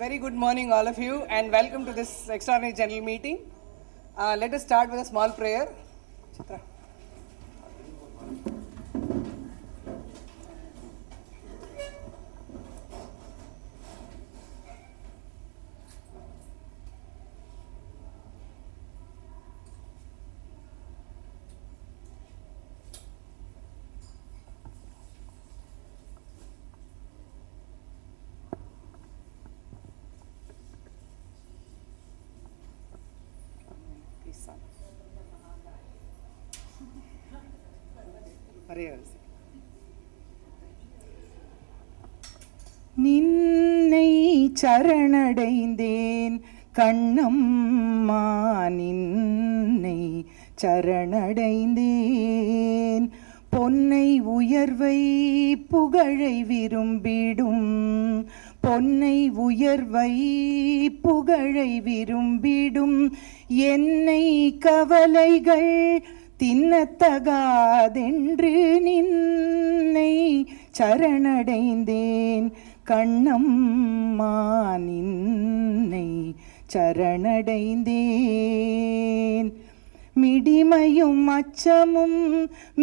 Very good morning, all of you, and welcome to this extraordinary general meeting. Let us start with a small prayer. Chitra. நின்னை சரணடைந்தேன் கண்ணம்மா, நின்னை சரணடைந்தேன். பொன்னை உயர்வை புகழை விரும்பிடும், பொன்னை உயர்வை புகழை விரும்பிடும் என்னை கவலைகள் தின்னத்தகாதென்று நின்னை சரணடைந்தேன் கண்ணம்மா, நின்னை சரணடைந்தேன். மிடிமையும் அச்சமும்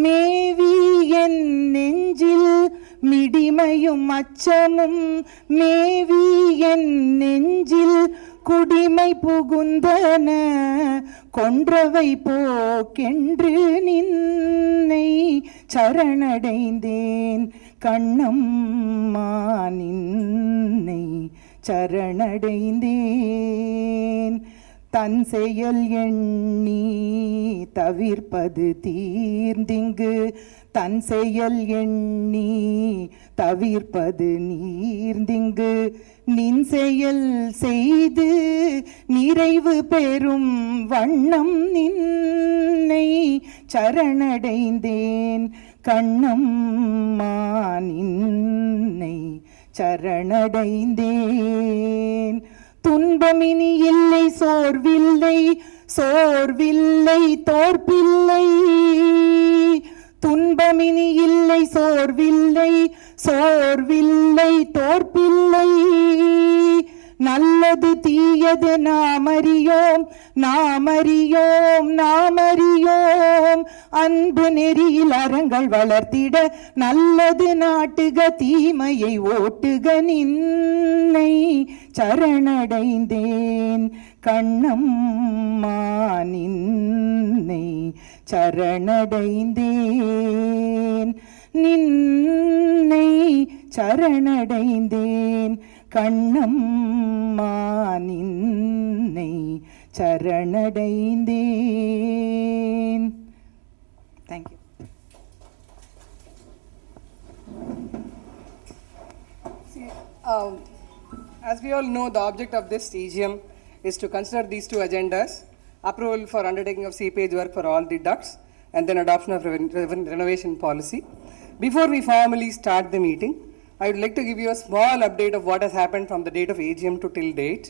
மேவி என் நெஞ்சில், மிடிமையும் அச்சமும் மேவி என் நெஞ்சில் குடிமை புகுந்தன கொன்றவை போக்கென்று நின்னை சரணடைந்தேன் கண்ணம்மா, நின்னை சரணடைந்தேன். தன் செயல் எண்ணி தவிர்ப்பது தீர்ந்திங்கு, தன் செயல் எண்ணி தவிர்ப்பது நீர்ந்திங்கு, நின் செயல் செய்து நிறைவு பெறும் வண்ணம் நின்னை சரணடைந்தேன் கண்ணம்மா, நின்னை சரணடைந்தேன். துன்பமினி இல்லை சோர்வில்லை, சோர்வில்லை தோற்பில்லை, துன்பமினி இல்லை சோர்வில்லை, சோர்வில்லை தோற்பில்லை. நல்லது தீயது நாமறியோம், நாமறியோம், நாமறியோம். அன்பு நெறியில் அறங்கள் வளர்த்திட நல்லது நாட்டுக, தீமையை ஓட்டுக நின்னை சரணடைந்தேன் கண்ணம்மா, நின்னை சரணடைந்தேன். நின்னை சரணடைந்தேன் கண்ணம்மா, நின்னை சரணடைந்தேன். Thank you. See, as we all know, the object of this EGM is to consider these two agendas: approval for undertaking of seepage work for all the ducts, and then adoption of renovation policy. Before we formally start the meeting, I would like to give you a small update of what has happened from the date of AGM to till date.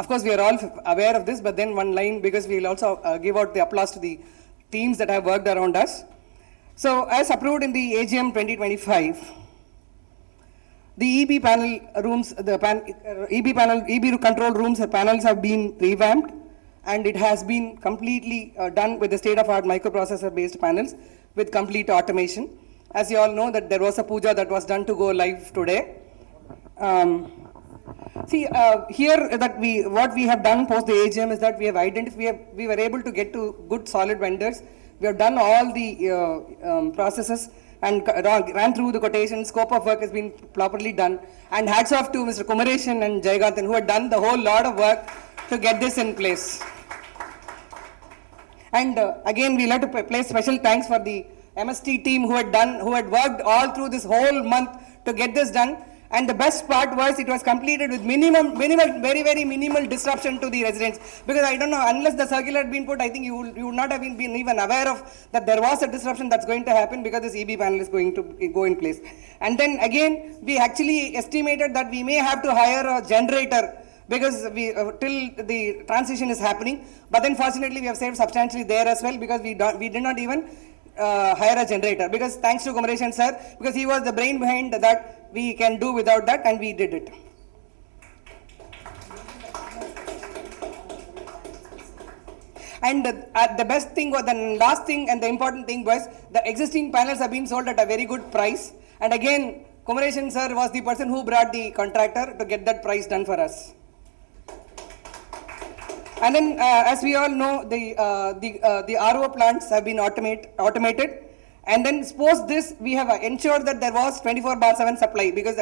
Of course, we are all aware of this, but then one line, because we will also give out the applause to the teams that have worked around us. So, as approved in the AGM 2025, the EB panel rooms, EB control rooms, panels have been revamped, and it has been completely done with the state-of-art microprocessor-based panels with complete automation. As you all know, that there was a puja that was done to go live today. Here that what we have done post the AGM is that we have identified, we were able to get to good solid vendors. We have done all the processes and ran through the quotation. Scope of work has been properly done. And hats off to Mr. Kumareshan and Jayaganthan, who had done the whole lot of work to get this in place. And again, we'll have to place special thanks for the MST team who had worked all through this whole month to get this done. And the best part was it was completed with very, very minimal disruption to the residents. Because I don't know, unless the circular had been put, I think you would not have been even aware of that there was a disruption that's going to happen, because this EB panel is going to go in place. And then again, we actually estimated that we may have to hire a generator, because we till the transition is happening. But then fortunately, we have saved substantially there as well, because we did not even hire a generator, because thanks to Kumareshan sir, because he was the brain behind that, we can do without that, and we did it. And the best thing or the last thing and the important thing was the existing panels have been sold at a very good price. And again, Kumareshan sir was the person who brought the contractor to get that price done for us. And then, as we all know, the RO plants have been automated. And then, post this, we have ensured that there was 24/7 supply, because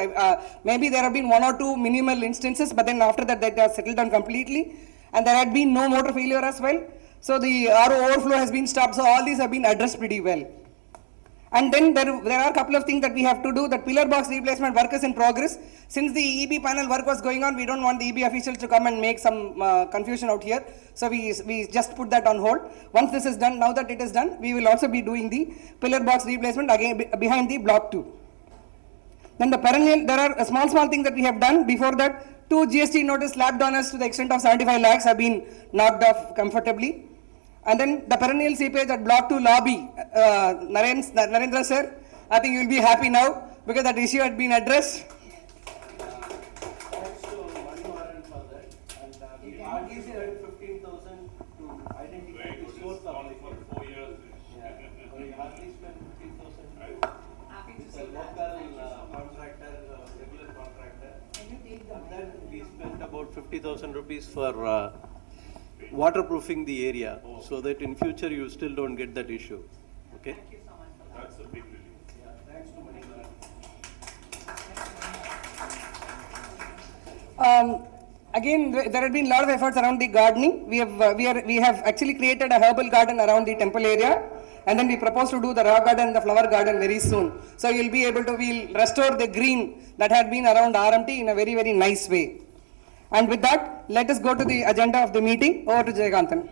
maybe there have been one or two minimal instances, but then after that, that has settled down completely. And there had been no motor failure as well. So the RO overflow has been stopped. So all these have been addressed pretty well. And then there are a couple of things that we have to do. That pillar box replacement work is in progress. Since the EB panel work was going on, we don't want the EB officials to come and make some confusion out here. So we just put that on hold. Once this is done, now that it is done, we will also be doing the pillar box replacement again behind the block 2. Then the perennial, there are small things that we have done. Before that, 2 GST notice slapped on us to the extent of 75 lakhs have been knocked off comfortably. And then the perennial seepage at block 2 lobby, Narendra sir, I think you will be happy now because that issue had been addressed. Thanks to Manimaran for that. And we hardly spent 15,000 to identify the source of the for 4 years. Yeah, we hardly spent 15,000 to it's a local contractor, regular contractor. And then we spent about 50,000 rupees for waterproofing the area, so that in future you still don't get that issue. Okay? That's a big relief. Yeah, thanks to Manimaran. Again, there have been a lot of efforts around the gardening. We have actually created a herbal garden around the temple area, and then we propose to do the rock garden and the flower garden very soon. So we'll restore the green that had been around RMT in a very, very nice way. And with that, let us go to the agenda of the meeting. Over to Jayakanthan.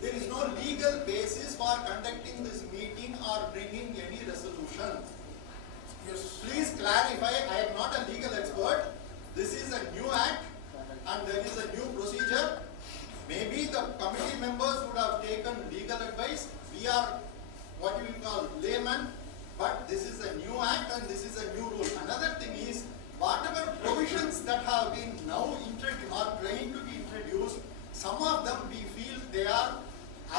There is no legal basis for conducting this meeting or bringing any resolution. Please clarify, I am not a legal expert. This is a new act and there is a new procedure. Maybe the committee members would have taken legal advice. We are what you will call laymen, but this is a new act and this is a new rule. Another thing is, what been now are trying to be introduced, some of them we feel they are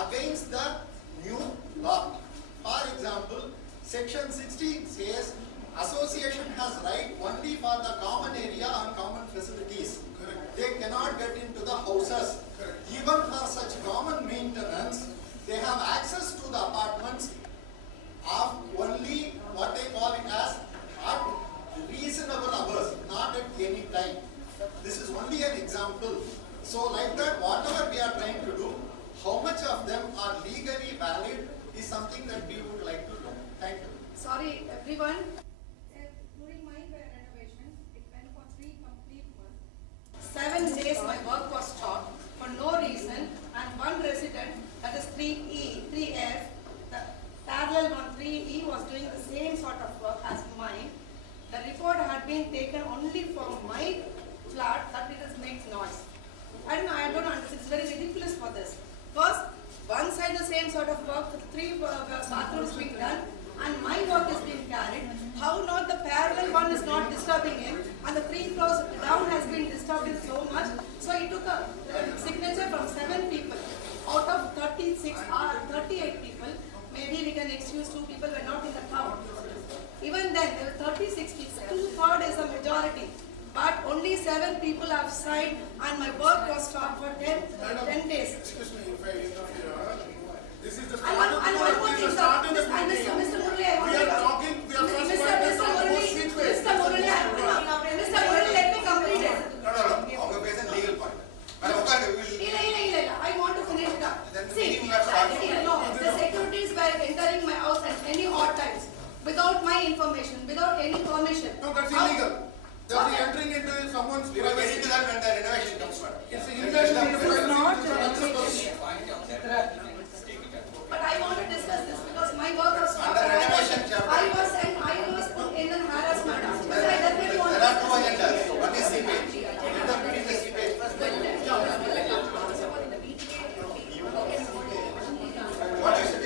against the new law. For example, section 16 says association has right only for the common area and common facilities. They cannot get into the houses. Even for such common maintenance, they have access to the apartments of only what they call it as at reasonable hours, not at any time. This is only an example. So like that, whatever we are trying to do, how much of them are legally valid is something that we would like to know. Thank you. Sorry, everyone. During my renovation, it went for 3 complete months. 7 days my work was stopped for no reason, and one resident, that is 3E, 3F, the parallel one 3E was doing the same sort of work as mine. The report had been taken only for my flat that it makes noise. I don't understand. It's very ridiculous for this. Because one side the same sort of work, 3 bathrooms being done, and my work is being carried. How not the parallel one is not disturbing him, and the 3 floors down has been disturbing so much. So he took a signature from 7 people out of 36 or 38 people. Maybe we can excuse 2 people were not in the crowd. Even then, there were 36 people. 2/3 is the majority. But only 7 people have signed, and my work was stopped for 10 days. Excuse me if I interfere. This is the And one more thing, sir. Mr. Murali, I want We to... are talking, we are first Mr. going to talk about Murali, switch ways. Mr. Murali, Mr. Murali, let me complete it. Our present legal point. Illa. I want to finish it up. Then the See, meeting will start. no, the securities were entering my house at any odd times, without my information, without any permission. No, that's How- illegal. That's Okay. entering into someone's We will get privacy. into that when the renovation comes first. It's an invasion into privacy. not It's not acceptable. But I want to discuss this because my work was stopped. Under renovation chapter. I was put in a harassment. So I definitely want There are to 2 agendas. One is seepage. Let them finish the seepage first. What is it?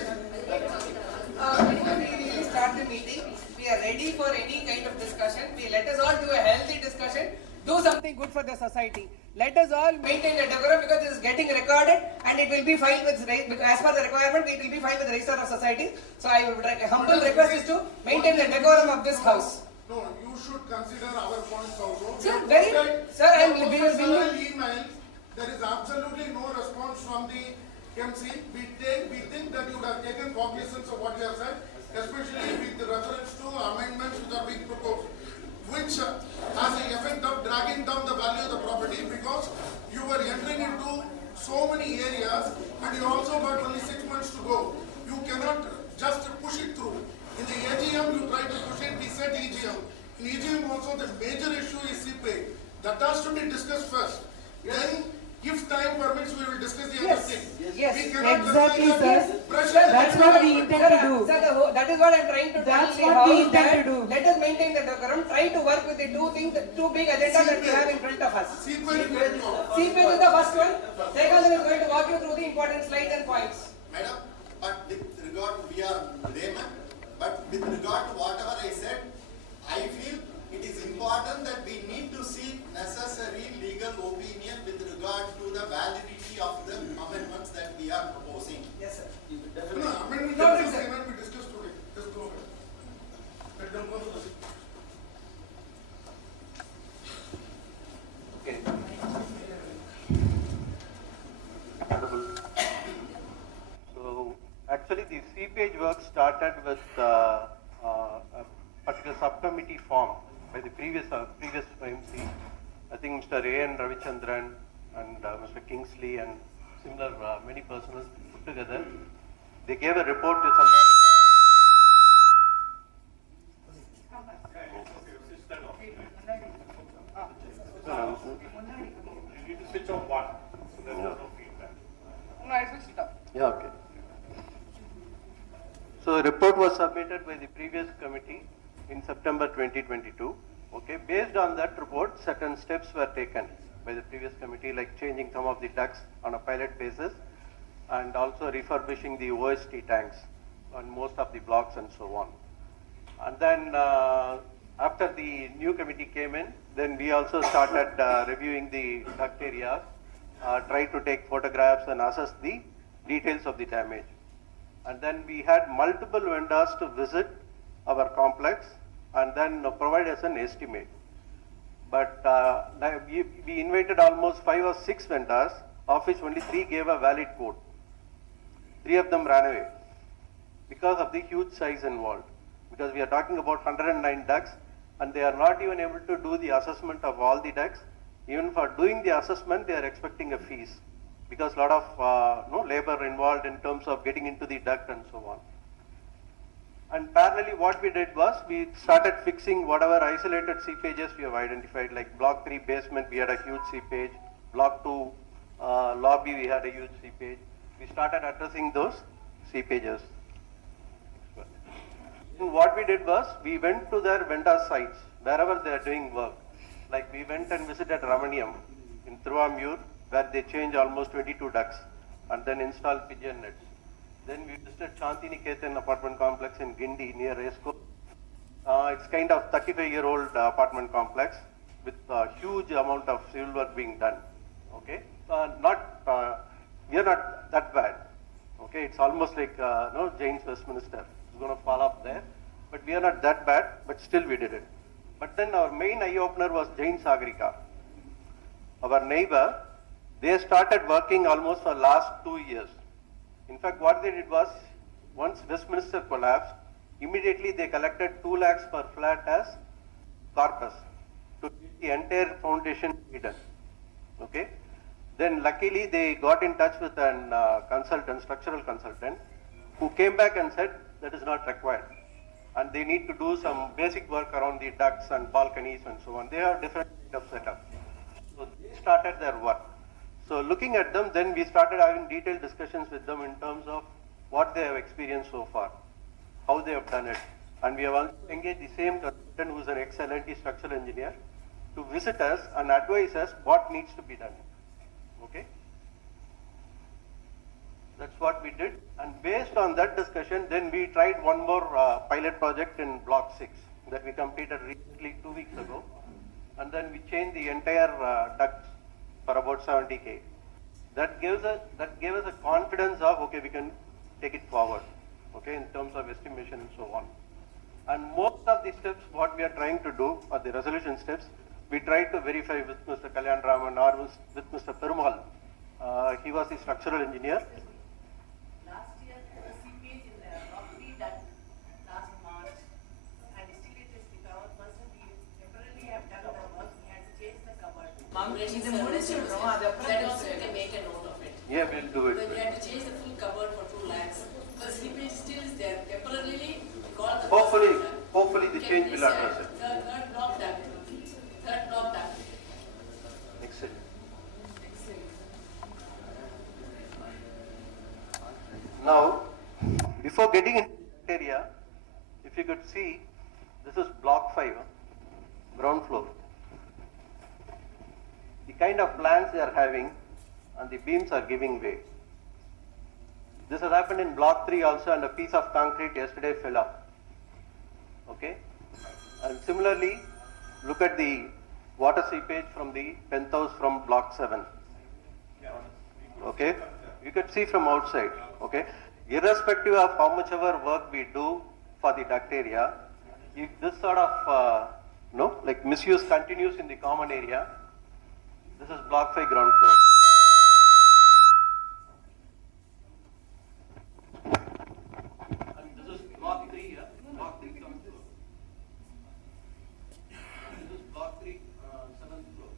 Before we start the meeting, we are ready for any kind of discussion. Let us all do a healthy discussion. Do something good for the society. Let us all maintain the decorum because this is getting recorded and it will be filed with, as per the requirement, it will be filed with the Register of Societies. So I would like, a humble request is to maintain the decorum of this house. No, you should consider our points also. Sir, very- sir, I am- we will- Professional emails, there is absolutely no response from the MC. We think that you would have taken cognizance of what you have said, especially with reference to amendments which are being proposed, which has the effect of dragging down the value of the property because you were entering into so many areas and you also got only 6 months to go. You cannot just push it through. In the AGM, you try to push it, we said EGM. In EGM also, the major issue is seepage. That has to be discussed first. Then, if time permits, we will discuss the other Yes. thing. Yes. We cannot just Exactly, say sir. that brush Sir, it. That's what we intend to do. Sir, that is what I am trying to tell That's the what house we intend that to do. let us maintain the decorum, try to work with the 2 things, the 2 big agendas that we have in front of us. Seepage will go. Seepage is the first one. Second is going to walk you through the important slides and points. Madam, but with regard, we are layman, but with regard to whatever I said, I feel it is important that we need to seek necessary legal opinion with regard to the validity of the amendments that we are proposing. Yes, sir. No, amendment No, discussed sir. cannot be discussed today. Just go ahead. Let them go to the. So actually the seepage work started with a particular subcommittee formed by the previous MC. I think Mr. A.N. Ravichandran and Mr. Kingsley and similar many persons put together. They gave a report to some. You need to switch on one, so there's no feedback. No, I switched it off. Yeah, okay. So the report was submitted by the previous committee in September 2022. Okay, based on that report, certain steps were taken by the previous committee, like changing some of the ducts on a pilot basis and also refurbishing the OST tanks on most of the blocks and so on. And then after the new committee came in, Then we also started reviewing the duct areas, tried to take photographs and assess the details of the damage. And then we had multiple vendors to visit our complex and then provide us an estimate. But we invited almost 5 or 6 vendors, of which only 3 gave a valid quote. 3 of them ran away because of the huge size involved. Because we are talking about 109 ducts, and they are not even able to do the assessment of all the ducts. Even for doing the assessment, they are expecting a fees, because a lot of labor involved in terms of getting into the duct and so on. And parallelly, what we did was we started fixing whatever isolated seepages we have identified, like block 3 basement, we had a huge seepage, block 2 lobby, we had a huge seepage. We started addressing those seepages. And what we did was we went to their vendor sites, wherever they are doing work. Like we went and visited Ramaniyam in Thiruvamur, where they changed almost 22 ducts and then installed pigeon nets. Then we visited Shantiniketan apartment complex in Gindi near Racecourse. It's kind of 35-year-old apartment complex with a huge amount of civil work being done. Okay, we are not that bad. Okay, it's almost like Jane's Westminster. It's going to fall off there, but we are not that bad. But still, we did it. But then our main eye opener was Jain Sagarika, our neighbor. They started working almost for last 2 years. In fact, what they did was, once Westminster collapsed, immediately they collected 2 lakhs per flat as corpus to get the entire foundation done. Okay. Then luckily they got in touch with an consultant, structural consultant, who came back and said that is not required. And they need to do some basic work around the ducts and balconies and so on. They have different kind of setup. So they started their work. So looking at them, then we started having detailed discussions with them in terms of what they have experienced so far, how they have done it. And we have also engaged the same consultant who is an ex-L&T structural engineer to visit us and advise us what needs to be done. Okay? That's what we did. And based on that discussion, then we tried one more pilot project in block 6 that we completed recently 2 weeks ago. And then we changed the entire ducts for about 70K. That gave us a confidence of, okay, we can take it forward, okay, in terms of estimation and so on. And most of the steps, what we are trying to do, are the resolution steps, we tried to verify with Mr. Kalyan Raman or with Mr. Perumal. He was the structural engineer. Last year, the seepage in the Rocky duct last March, and still it is recovered. First, we temporarily have done the work, we had to change the cupboard. இது முடிச்சிடுறோம் அது That அப்புறம் also they make a note of it. Yeah, we'll do it. But we had to change the full cupboard for 2 lakhs. The seepage still is there. Temporarily, we call the. Hopefully the change will address it. Third block duct. Third block duct. Excellent. Now, before getting into that area, if you could see, this is block 5, ground floor. The kind of plans they are having and the beams are giving way. This has happened in block 3 also, and a piece of concrete yesterday fell off. Okay? And similarly, look at the water seepage from the penthouse from block 7. Okay? You could see from outside. Okay? Irrespective of how much ever work we do for the duct area, if this sort of like misuse continues in the common area, this is block 5 ground floor. And this is block 3 here, block 3 ground floor. And this is block 3, 7th floor.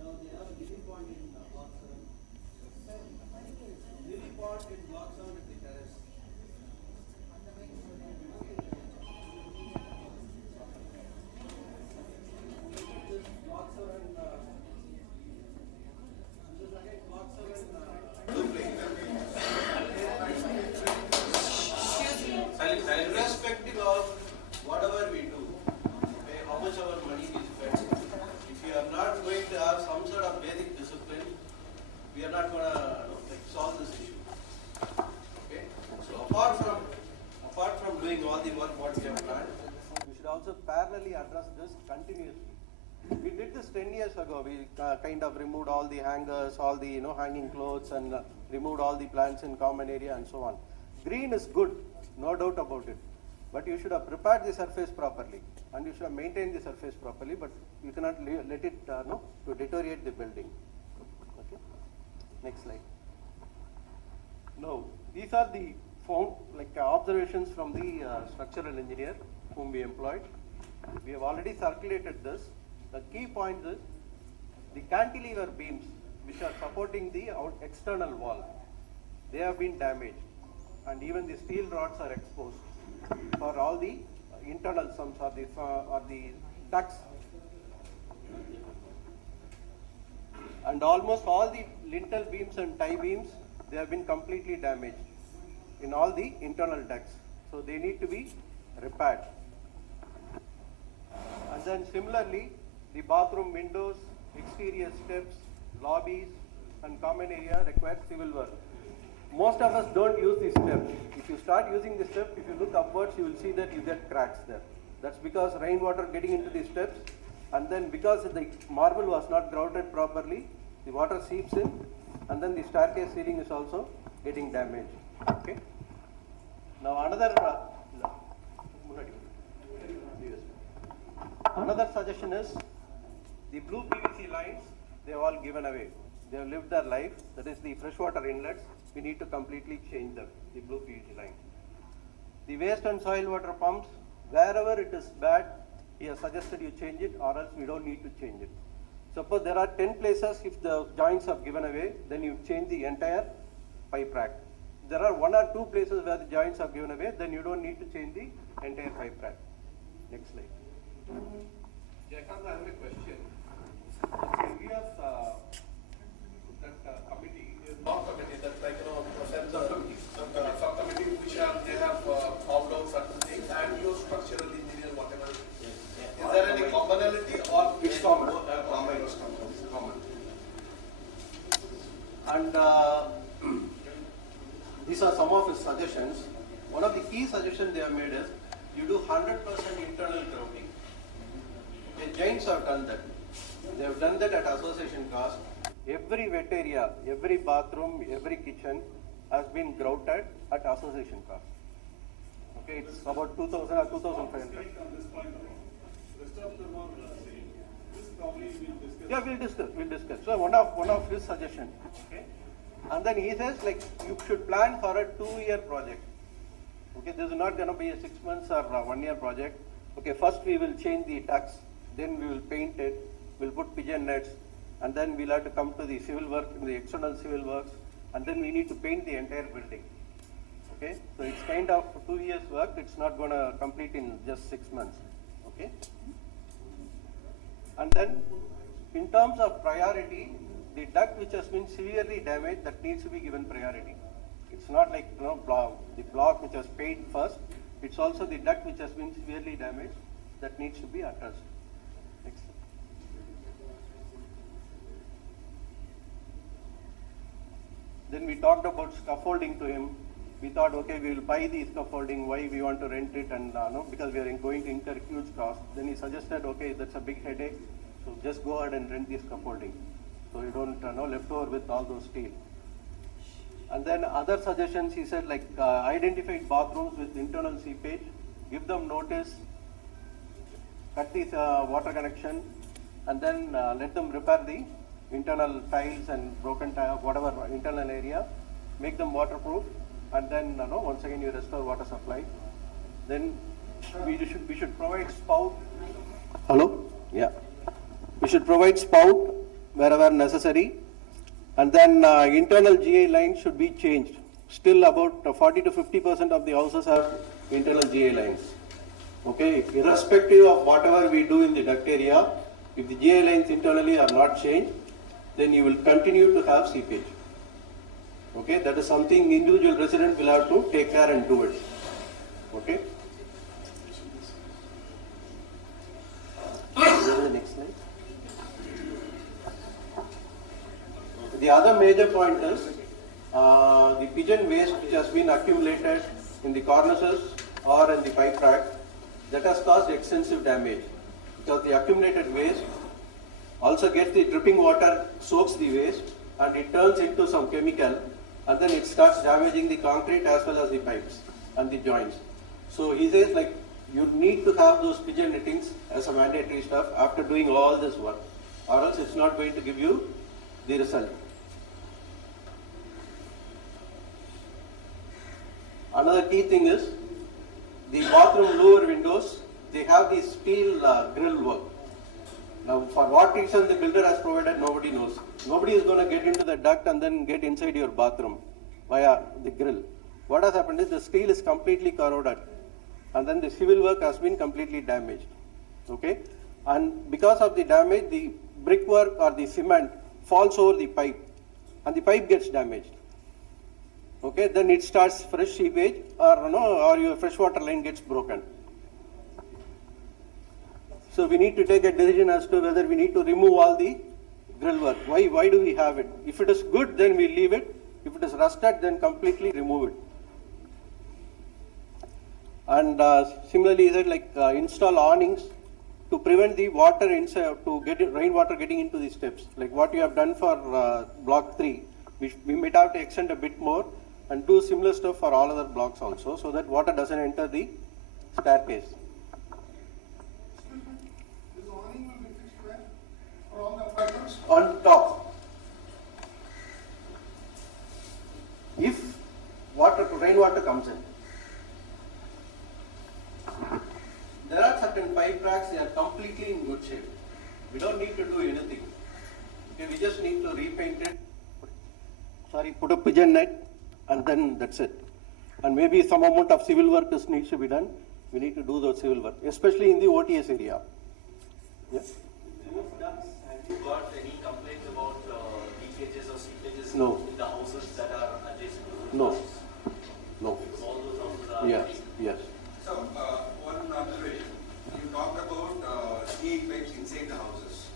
Now they have a living point in block 7. Living point in block 7 with the terrace. doing all the work what we have planned. We should also parallelly address this continuously. We did this 10 years ago. We kind of removed all the hangers, all the hanging clothes, and removed all the plants in common area and so on. Green is good, no doubt about it. But you should have prepared the surface properly, and you should have maintained the surface properly. But you cannot let it to deteriorate the building. Okay. Next slide. Now, these are the observations from the structural engineer whom we employed. We have already circulated this. The key point is the cantilever beams which are supporting the external wall. They have been damaged, and even the steel rods are exposed for all the internal sums or the ducts. And almost all the lintel beams and tie beams, they have been completely damaged in all the internal ducts. So they need to be repaired. And then similarly, the bathroom windows, exterior steps, lobbies, and common area require civil work. Most of us don't use these steps. If you start using the step, if you look upwards, you will see that you get cracks there. That's because rainwater getting into the steps, and then because the marble was not grouted properly, the water seeps in, and then the staircase ceiling is also getting damaged. Okay. Now another suggestion is the blue PVC lines. They have all given away. They have lived their life. That is the freshwater inlets. We need to completely change them. The blue PVC lines. The waste and soil water pumps. Wherever it is bad, he has suggested you change it, or else we don't need to change it. Suppose there are 10 places, if the joints are given away, then you change the entire pipe rack. There are 1 or 2 places where the joints are given away, then you don't need to change the entire pipe rack. Next slide. Jacob, I have a question. The previous committee is not committee, that's like, subcommittee which they have found out certain things, and your structural engineer, whatever. Is there any commonality or? It's common. Common. And these are some of his suggestions. One of the key suggestions they have made is you do 100% internal grouting. The Jains have done that. They have done that at association cost. Every wet area, every bathroom, every kitchen has been grouted at association cost. Okay, it's about 2,000 or 2,500. Yeah, we'll discuss. So one of his suggestions. Okay. And then he says you should plan for a 2-year project. Okay, this is not going to be a 6 months or a 1-year project. Okay, first we will change the ducts, then we will paint it, we'll put pigeon nets, and then we'll have to come to the civil work, the external civil works, and then we need to paint the entire building. Okay, so it's kind of 2 years work. It's not going to complete in just 6 months. Okay. And then, in terms of priority, the duct which has been severely damaged, that needs to be given priority. It's not like the block which was paid first. It's also the duct which has been severely damaged that needs to be addressed. Next. Then we talked about scaffolding to him. We thought, okay, we will buy the scaffolding. Why we want to rent it? And because we are going to incur huge cost. Then he suggested, okay, that's a big headache. So just go ahead and rent the scaffolding. So you don't left over with all those steel. And then other suggestions, he said, identify bathrooms with internal seepage, give them notice, cut the water connection, and then let them repair the internal tiles and broken tile, whatever internal area, make them waterproof, and then once again you restore water supply. Then we should provide spout. Hello? Yeah. We should provide spout wherever necessary. And then internal GI lines should be changed. Still about 40 to 50% of the houses have internal GI lines. Okay, irrespective of whatever we do in the duct area, if the GI lines internally are not changed, then you will continue to have seepage. Okay, that is something individual resident will have to take care and do it. Okay. The next slide. The other major point is the pigeon waste which has been accumulated in the cornices or in the pipe rack, that has caused extensive damage because the accumulated waste also gets the dripping water, soaks the waste, and it turns into some chemical, and then it starts damaging the concrete as well as the pipes and the joints. So he says like you need to have those pigeon nettings as a mandatory stuff after doing all this work, or else it's not going to give you the result. Another key thing is the bathroom lower windows, they have the steel grill work. Now, for what reason the builder has provided, nobody knows. Nobody is going to get into the duct and then get inside your bathroom via the grill. What has happened is the steel is completely corroded, and then the civil work has been completely damaged. Okay? And because of the damage, the brickwork or the cement falls over the pipe, and the pipe gets damaged. Okay? Then it starts fresh seepage, or your freshwater line gets broken. So we need to take a decision as to whether we need to remove all the grill work. Why do we have it? If it is good, then we leave it. If it is rusted, then completely remove it. And similarly, is like install awnings to prevent the water inside, to get rainwater getting into the steps. Like what you have done for block 3, we might have to extend a bit more and do similar stuff for all other blocks also, so that water doesn't enter the staircase. This awning will be fixed where? For all the apartments? On top. If rainwater comes in, there are certain pipe racks, they are completely in good shape. We don't need to do anything. Okay, we just need to repaint it, put a pigeon net, and then that's it. And maybe some amount of civil work needs to be done. We need to do those civil work, especially in the OTS area. Yeah? Have you got any complaints about leakages or seepages No. in the houses that are adjacent to the No. houses? No. Because all those houses are Yes, yes. So, one observation. You talked about CA pipes inside the houses.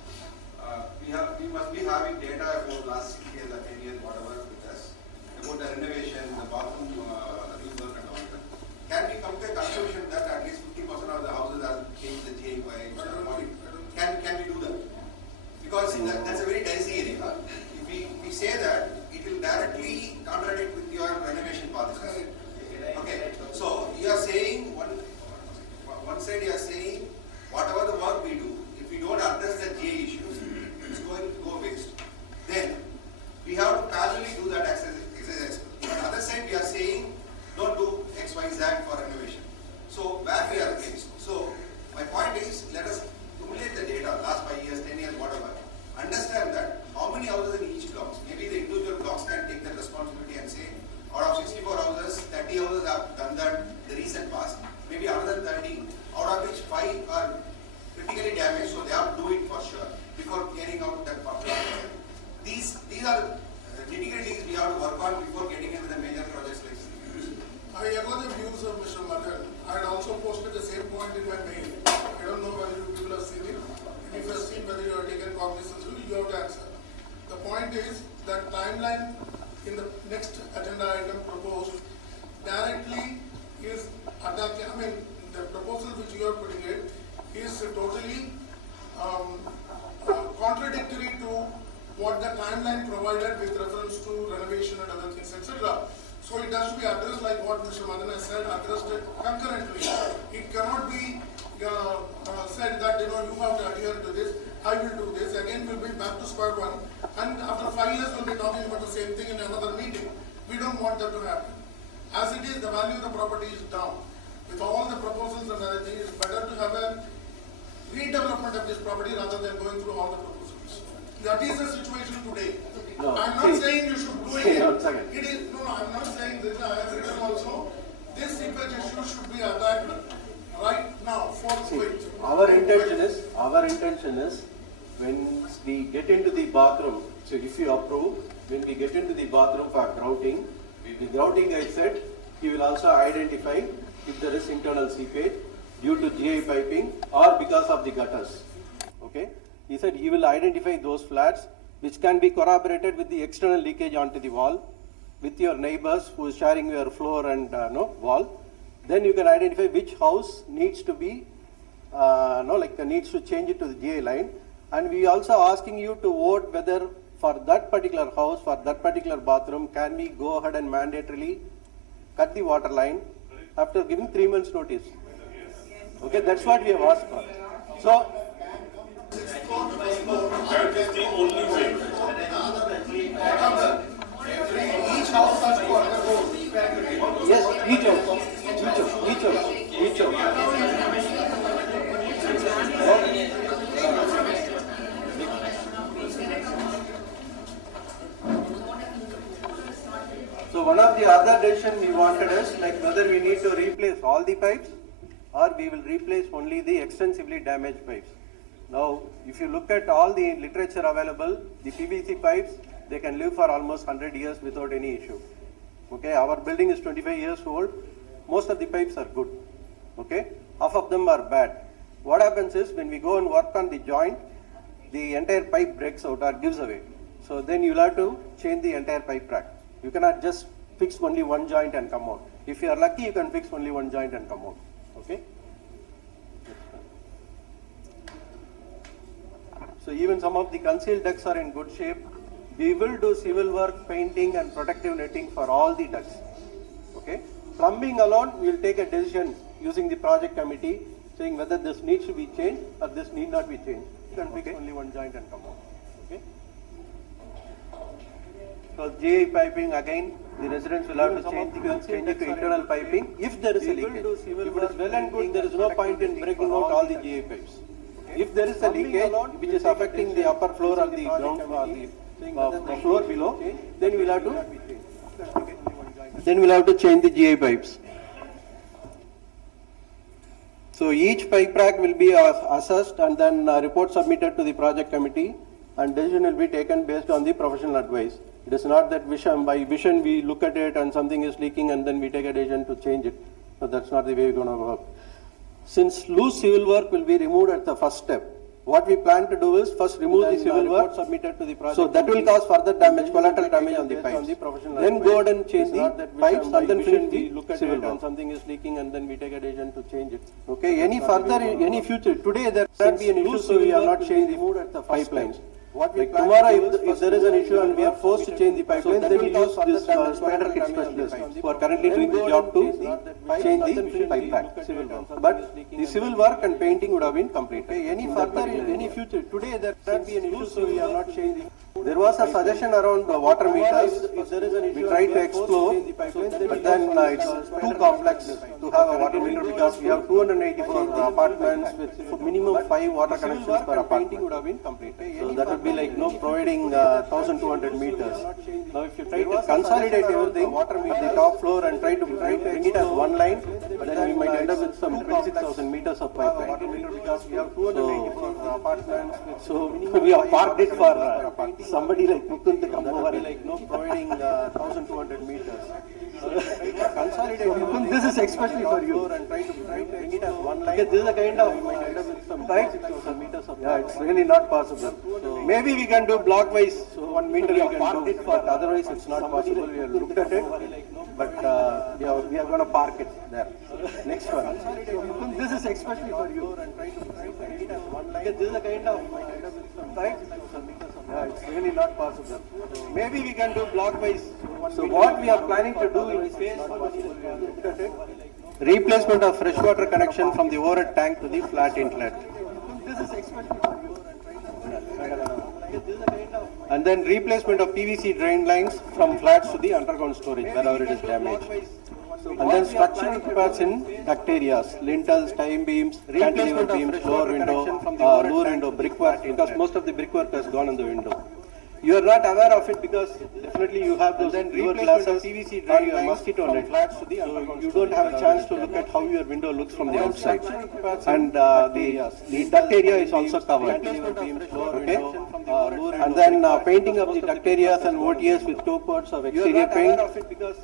We must be having data about last 6 years or 10 years, whatever with us, about the renovation, the bathroom rework and all that. Can we come to a conclusion that at least 50% of the houses have changed the GA pipes? Can we do that? Because that's a very dicey area. If we say that, it will directly contradict with your renovation policies. Okay, so you are saying, one side you are saying, whatever the work we do, if we don't address the GA issues, it's going to go waste. Then, we have to parallelly do that exercise. On the other side, we are saying, don't do X, Y, Z for renovation. So, where we are against. So, my point is, let us accumulate the data, last 5 years, 10 years, whatever. Understand that, how many houses in each blocks? Maybe the individual blocks can take that responsibility and say, out of 64 houses, 30 houses have done that in the recent past. Maybe another 30, out of which 5 are critically damaged, so they have to do it for sure before clearing out that block. These are nitty-gritties we have to work on before getting into the major projects like this. I echo the views of Mr. Madan. I had also posted the same point in my mail. I don't know whether you people have seen it. If you have seen whether you have taken cognizance of it, you have to answer. The point is that timeline in the next agenda item proposed directly is attacking, the proposal which you are putting it is totally contradictory to what the timeline provided with reference to renovation and other things, etc. So it has to be addressed like what Mr. Madan has said, addressed concurrently. It cannot be said that you have to adhere to this, I will do this, again we'll be back to square one, and after 5 years we'll be talking about the same thing in another meeting. We don't want that to happen. As it is, the value of the property is down. With all the proposals and other things, it's better to have a redevelopment of this property rather than going through all the proposals. That is the situation today. No, I'm not see, saying you should do see, it. one second. It is, no, I'm not saying this, I have written also, this seepage issue should be attacked right now, forthwith. Our intention is when we get into the bathroom, so if you approve, when we get into the bathroom for grouting, the grouting I said, he will also identify if there is internal seepage due to GI piping or because of the gutters. Okay? He said he will identify those flats which can be corroborated with the external leakage onto the wall with your neighbors who is sharing your floor and wall. then you can identify which house needs to be, needs to change it to the GA line. And we also asking you to vote whether for that particular house, for that particular bathroom, can we go ahead and mandatorily cut the water line after giving 3 months notice. Okay, that's what we have asked for. So, That is the only way. Each house has to undergo. yes, each house. So one of the other decision we wanted is like whether we need to replace all the pipes or we will replace only the extensively damaged pipes. Now, if you look at all the literature available, the PVC pipes, they can live for almost 100 years without any issue. Okay, our building is 25 years old. Most of the pipes are good. Okay, half of them are bad. What happens is when we go and work on the joint, the entire pipe breaks out or gives away. So then you'll have to change the entire pipe rack. You cannot just fix only one joint and come out. If you are lucky, you can fix only one joint and come out. Okay. So even some of the concealed ducts are in good shape. We will do civil work, painting and protective netting for all the ducts. Okay. Plumbing alone, we will take a decision using the project committee saying whether this needs to be changed or this need not be changed. You can fix only one joint and come out. Okay. So GI piping again, the residents will have to change it to internal piping if there is a leakage. If it is well and good, there is no point in breaking out all the GI pipes. If there is a leakage which is affecting the upper floor or the ground or the floor below, then we'll have to change the GI pipes. So each pipe rack will be assessed and then report submitted to the project committee, and decision will be taken based on the professional advice. It is not that by vision we look at it and something is leaking and then we take a decision to change it. So that's not the way we're going to work. Since loose civil work will be removed at the first step, what we plan to do is first remove the civil work submitted to the project. So that will cause further damage, collateral damage on the pipes. Then go ahead and change the pipes and then finish the civil work. And something is leaking and then we take a decision to change it. Okay, any future, today there can be an issue, so we are not changing the pipelines. Like tomorrow, if there is an issue and we are forced to change the pipelines, then we use this spider kit specialists who are currently doing the job to change the pipe pack, civil work. But the civil work and painting would have been completed. Any future, today there can be an issue, so we are not changing. There was a suggestion around the water meters. We tried to explore, but then it's too complex to have a water meter because we have 284 apartments with minimum 5 water connections per apartment. So that would be like providing 1,200 meters. Now if you try to consolidate everything at the top floor and try to bring it as one line, then we might end up with some 26,000 meters of pipeline. So we have parked it for somebody like Mukund to come over providing 1,200 meters. Consolidate. This is especially for you. And try to bring it as one line. This is a kind of right? 6,000 meters of it's really not possible. So maybe we can do blockwise. So 1 meter we can do it, but otherwise it's not possible. We have looked at it, but we are going to park it there. Next one. This is especially for you. And try to bring it as one line. This is a kind of right? It's really not possible. So maybe we can do blockwise. So what we are planning to do is replacement of freshwater connection from the overhead tank to the flat inlet. This is especially for you. And then replacement of PVC drain lines from flats to the underground storage wherever it is damaged. And then structural repairs in duct areas, lintels, time beams, cantilever beams, lower window, brickwork, because most of the brickwork has gone in the window. You are not aware of it because definitely you have those lower glasses, PVC drain your mosquito net, so you don't have a chance to look at how your window looks from the outside. And the duct area is also covered. Okay? And then painting of the duct areas and OTS with 2 coats of exterior paint,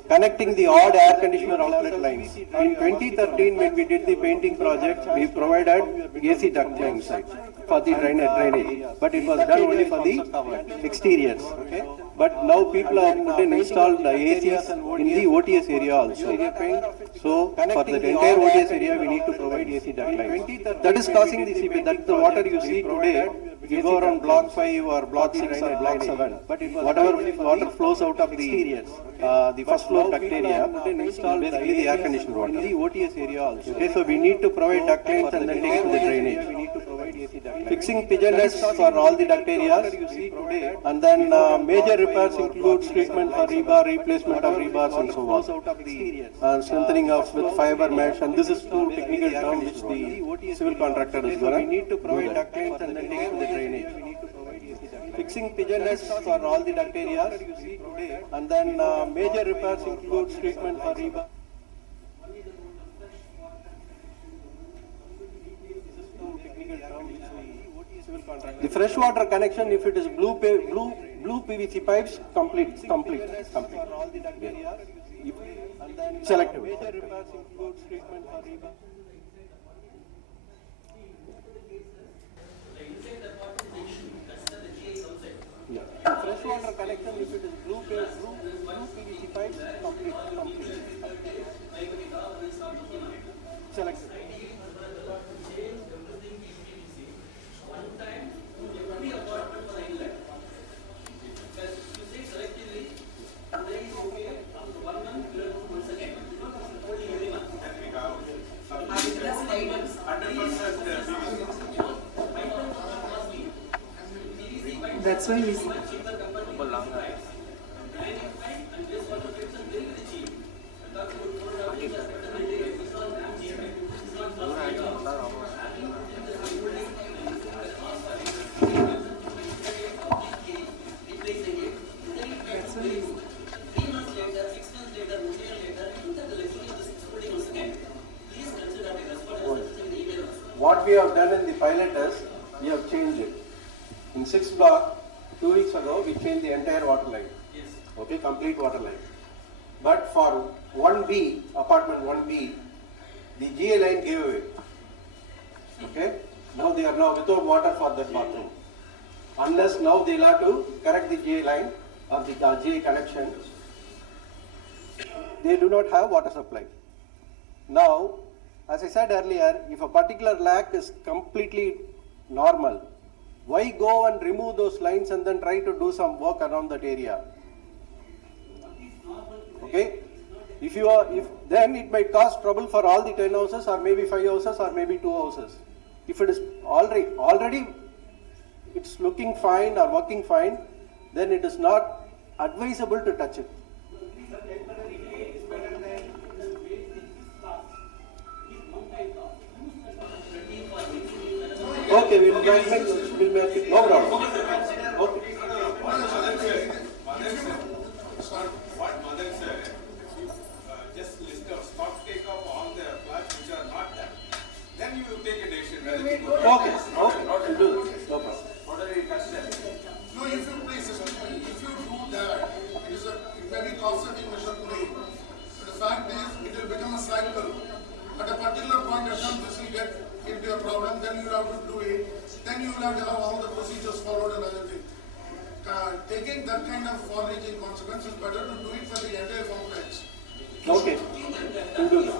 connecting the odd air conditioner outlet lines. In 2013, when we did the painting project, we provided AC duct line inside. for the drainage, but it was done only for the exteriors. Okay, but now people have put in installed ACs in the OTS area also. So for the entire OTS area, we need to provide AC duct lines. That is causing the seepage. That's the water you see today. If you go around block 5 or block 6 or block 7, whatever water flows out of the first floor duct area, basically the air conditioned water. In the OTS area also. Okay, so we need to provide duct lines and then take it to the drainage. Fixing pigeon nests for all the duct areas, and then major repairs includes treatment for rebar, replacement of rebars and so on. Strengthening of with fiber mesh, and this is two technical terms which the civil contractor is going to. We need to provide duct lines and then take it to the drainage. Fixing pigeon nests for all the duct areas, and then major repairs includes treatment for rebar. The freshwater connection, if it is blue PVC pipes, complete. Yeah. Selective. Major repairs includes treatment for rebar. Yeah. Freshwater connection, if it is blue PVC pipes, complete. Selective. That's why we see. What we have done in the pilot is, we have changed it. In 6 block, 2 weeks ago, we changed the entire water line. Yes. Okay, complete water line. But for 1B, apartment 1B, the GA line gave away. Okay, now they are now without water for that bathroom. Unless now they will have to correct the GA line or the GA connection, they do not have water supply. Now, as I said earlier, if a particular lac is completely normal, why go and remove those lines and then try to do some work around that area? Okay? Then it might cause trouble for all the 10 houses or maybe 5 houses or maybe 2 houses. If it is already it's looking fine or working fine, then it is not advisable to touch it. Okay, we'll make it. No problem. Okay. What Mother said, just list of stock take of all the flats which are not there. Then you will take a decision whether to go. Okay, we'll do this. No problem. What are you considering? No, if you please, if you do that, it may be cost-saving measure today. But the fact is, it will become a cycle. At a particular point of time, this will get into a problem, then you will have to do it. Then you will have to have all the procedures followed and other things. Taking that kind of far-reaching consequence is better to do it for the entire complex. Okay, we'll do that.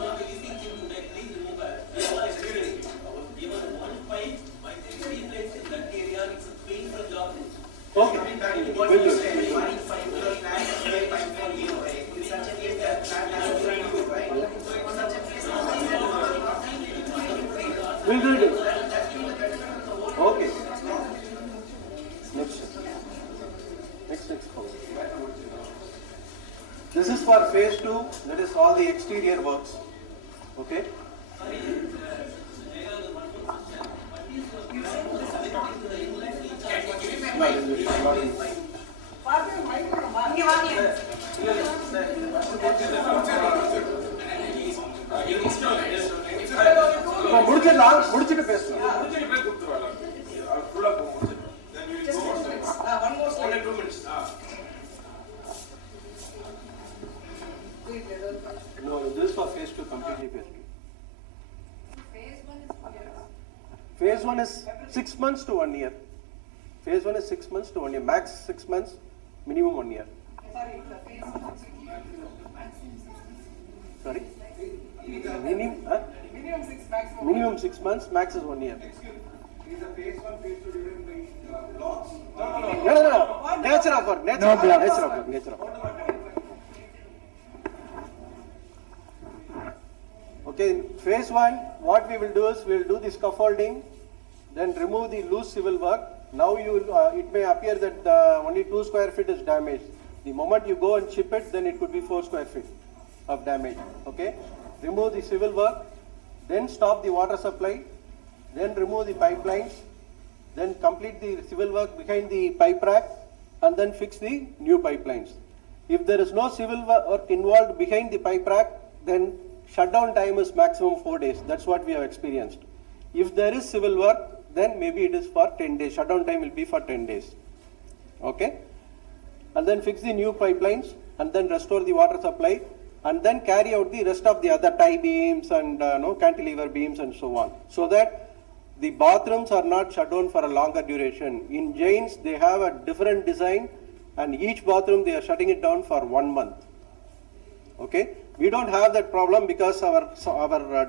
Okay, we'll do it. We'll do it. Okay. Next. This is for phase 2. That is all the exterior works. Okay. முடிச்சிட்டு பேசலாம். One more slide. 2 minutes. No, this is for phase 2, completely phase 2. Phase 1 is clear. Phase phase 1 is 6 months to 1 year. Phase 1 is 6 months to 1 year, max 6 months, minimum 1 year. Sorry, the phase 1 Sorry? Minimum, minimum 6, maximum. minimum 6 months, max is 1 year. Is the phase 1, phase 2 during the blocks? No. Nature of work, nature of work. Okay, in phase 1, what we will do is we will do the scaffolding, then remove the loose civil work. Now it may appear that only 2 square feet is damaged. The moment you go and chip it, then it could be 4 square feet of damage. Okay, remove the civil work, then stop the water supply, then remove the pipelines, then complete the civil work behind the pipe rack, and then fix the new pipelines. If there is no civil work involved behind the pipe rack, then shutdown time is maximum 4 days. That's what we have experienced. If there is civil work, then maybe it is for 10 days. Shutdown time will be for 10 days. Okay? And then fix the new pipelines, and then restore the water supply, and then carry out the rest of the other tie beams and cantilever beams and so on. So that the bathrooms are not shut down for a longer duration. In Jains, they have a different design, and each bathroom they are shutting it down for 1 month. Okay? We don't have that problem because our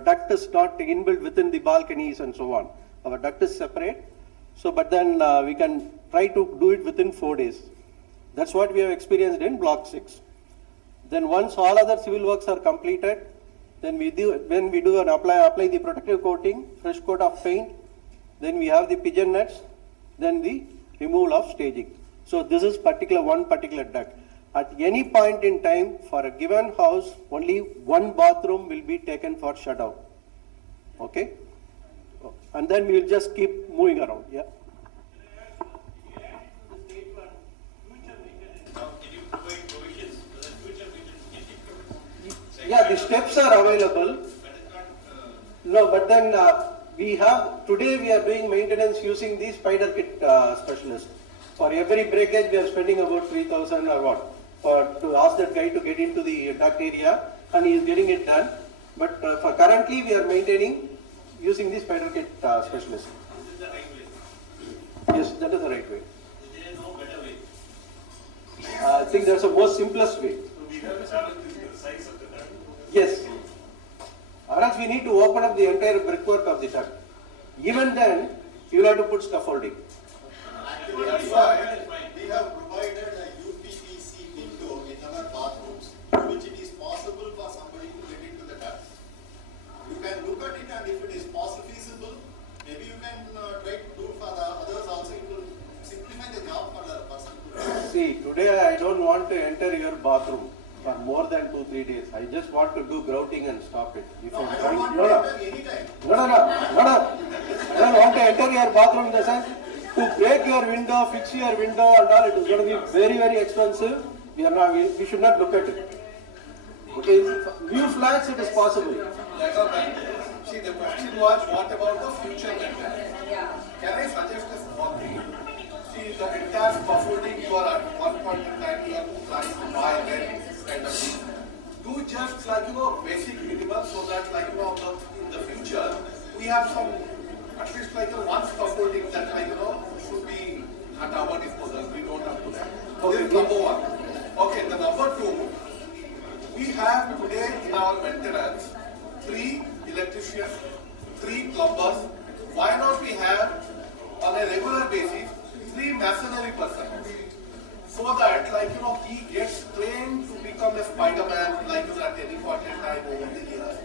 duct is not inbuilt within the balconies and so on. Our duct is separate. So, but then we can try to do it within 4 days. That's what we have experienced in block 6. Then once all other civil works are completed, then we do and apply the protective coating, fresh coat of paint. Then we have the pigeon nets, then the removal of staging. So this is one particular duct. At any point in time, for a given house, only one bathroom will be taken for shutdown. Okay? And then we will just keep moving around. Yeah. Yeah, the steps are available. No, but then today we are doing maintenance using the spider kit specialist. For every breakage, we are spending about 3,000 or what, to ask that guy to get into the duct area, and he is getting it done. But for currently, we are maintaining using the spider kit specialist. This is the right way. Yes, that is the right way. There is no better way. I think that's the most simplest way. So we have a challenge with the size of the duct. Yes. Or else we need to open up the entire brickwork of the duct. Even then, you will have to put scaffolding. Actually, that's why we have provided a UPVC window in our bathrooms, through which it is possible for somebody to get into the duct. You can look at it, and if it is feasible, maybe you can try to do it for the others also. It will simplify the job for the person. See, today I don't want to enter your bathroom for more than 2-3 days. I just want to do grouting and stop it. If No, I'm I trying- don't want to enter any time. No. I don't want to enter your bathroom in the sense to break your window, fix your window and all. It is going to be very, very expensive. We should not look at it. Okay, new flats it is possible. See, the question was, what about the future method? Can I suggest a small thing? See, the entire scaffolding you are at one point in time, you are planning to buy rent kind of thing. Do just basic minimum so that in the future, we have some, at least one scaffolding that should be at our disposal. We don't have to that. This is number one. Okay, the number two, we have today in our maintenance 3 electricians, 3 plumbers. Why not we have on a regular basis 3 masonry persons? So that he gets trained to become a Spider-Man at any point in time over the years.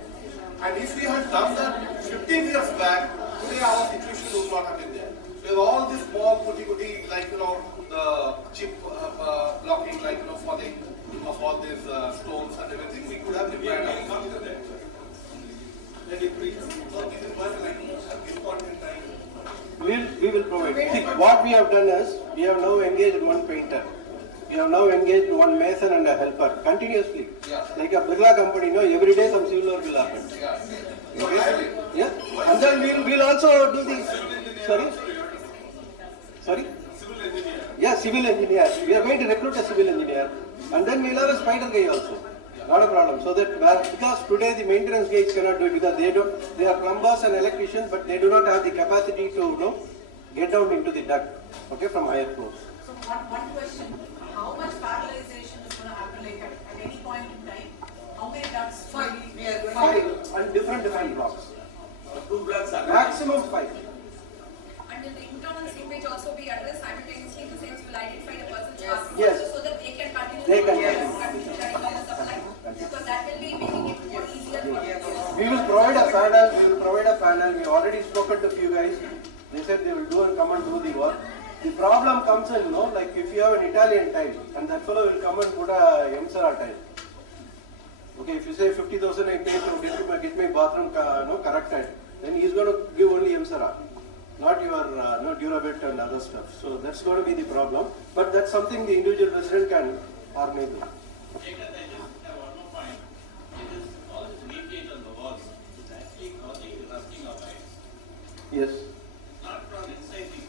And if we had done that 15 years back, today our situation would not have been there. With all this small goody, the chip blocking, falling of all these stones and everything, we could have repaired it. Let it breathe. So this is what at this point in time. We will provide. See, what we have done is, we have now engaged one painter. We have now engaged one mason and a helper continuously. Yeah. Like a Birla company, every day some civil work will happen. Yeah. Okay? Yeah. And then we'll also do the. Sorry? Civil engineer. Yeah, civil engineer. We are going to recruit a civil engineer. And then we'll have a spider guy also. Not a problem. So that because today the maintenance guys cannot do it because they are plumbers and electricians, but they do not have the capacity to get down into the duct, okay, from higher floors. So one question, how much parallelization is going to happen like at any point in time? How many ducts? 5. We are going 5 and different blocks. 2 blocks are Maximum 5. And will the internal seepage also be addressed simultaneously in the sense you will identify the person's house Yes. so that they can continue They can continue the supply? Because that will be making it more easier for you. We will provide a panel. We already spoken to a few guys. They said they will come and do the work. The problem comes in, like if you have an Italian tile and that fellow will come and put a Emsara tile. Okay, if you say 50,000 I pay to get my bathroom corrected, then he is going to give only Emsara, not your Durabit and other stuff. So that's going to be the problem. But that's something the individual resident can or may do. Jacob, I just have one more point. It is all this leakage on the walls is actually causing the rusting of pipes. Yes. Not from inside the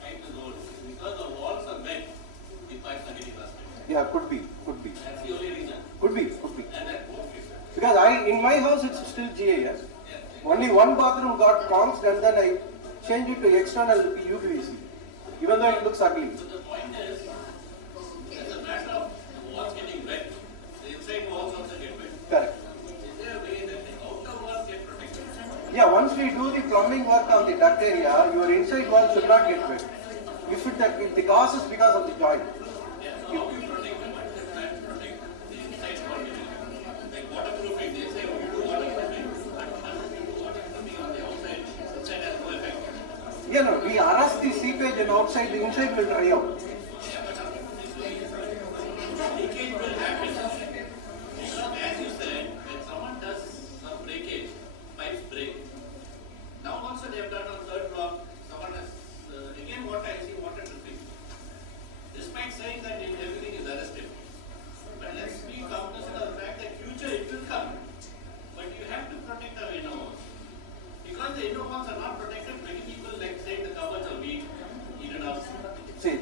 pipe is old. Because the walls are wet, the pipes are getting rusted. Yeah, could be. That's the only reason. Could be. And that won't be. Because in my house it's still GIS. Only one bathroom got pounced and then I changed it to external UPVC. Even though it looks ugly. So the point is, as a matter of the walls getting wet, the inside walls also get wet. Correct. Is there a way that the outer walls get protected? Yeah, once we do the plumbing work on the duct area, your inside wall should not get wet. If the cause is because of the joint. Yeah, so how you protect them? That protect the inside wall getting wet. Like waterproofing, they say we do waterproofing. But unless you do waterproofing on the outside, inside has no effect. Yeah, no, we arrest the seepage and outside, the inside will dry out. Leakage will happen. Because as you said, when someone does some breakage, pipes break. Now also they have done on third block, someone has, again what I see, water dripping. Despite saying that everything is arrested. But let's be cognizant of the fact that future it will come. But you have to protect our inner walls. Because the inner walls are not protected, many people like say the cupboards are weak, eaten up. See,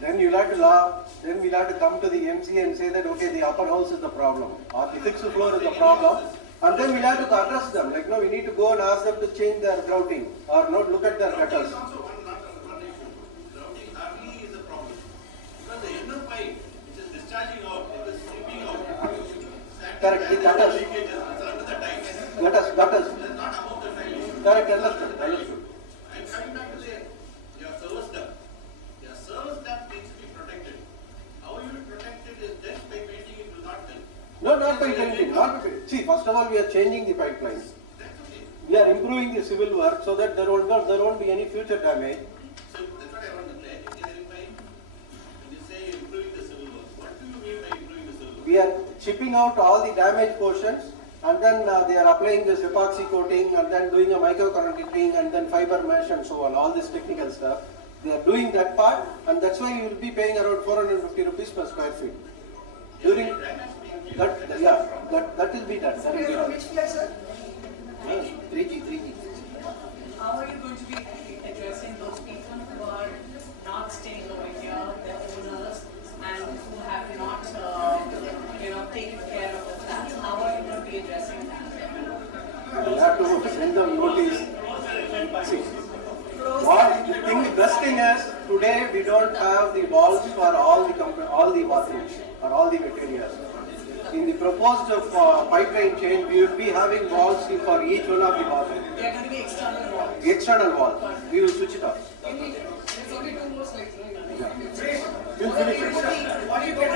then we'll have to come to the MC and say that okay, the upper house is the problem or the sixth floor is the problem, and then we'll have to address them. Like no, we need to go and ask them to change their grouting or not look at their gutters. It's also one issue. Grouting hardly is a problem. Because the inner pipe, which is discharging out, it is seeping out. Correct, the gutters. Leakages, it's under the tile. Gutters. It's not above the tile. Correct, understood. I'm coming back to your service duct. Your service duct needs to be protected. How you will protect it is just by painting it will not help. No, not by changing. See, first of all, we are changing the pipelines. That's okay. We are improving the civil work so that there won't be any future damage. So that's what I want to clarify. When you say improving the civil work, what do you mean by improving the civil work? We are chipping out all the damaged portions and then they are applying this epoxy coating and then doing a micro-concreting and then fiber mesh and so on, all this technical stuff. They are doing that part and that's why you will be paying around 450 rupees per square feet. During that will be done. That will be done. Which place, sir? 3G. How are you going to be addressing those people who are not staying over here, the owners, and who have not, taken care of the flats? How are you going to be addressing that? We have to send them notice. See, the best thing is today we don't have the walls for all the bathrooms or all the materials. In the proposed pipeline change, we will be having walls for each one of the bathrooms. They are going to be external walls. External wall. We will switch it off. There's only 2 more slides, right? We'll finish it. What you can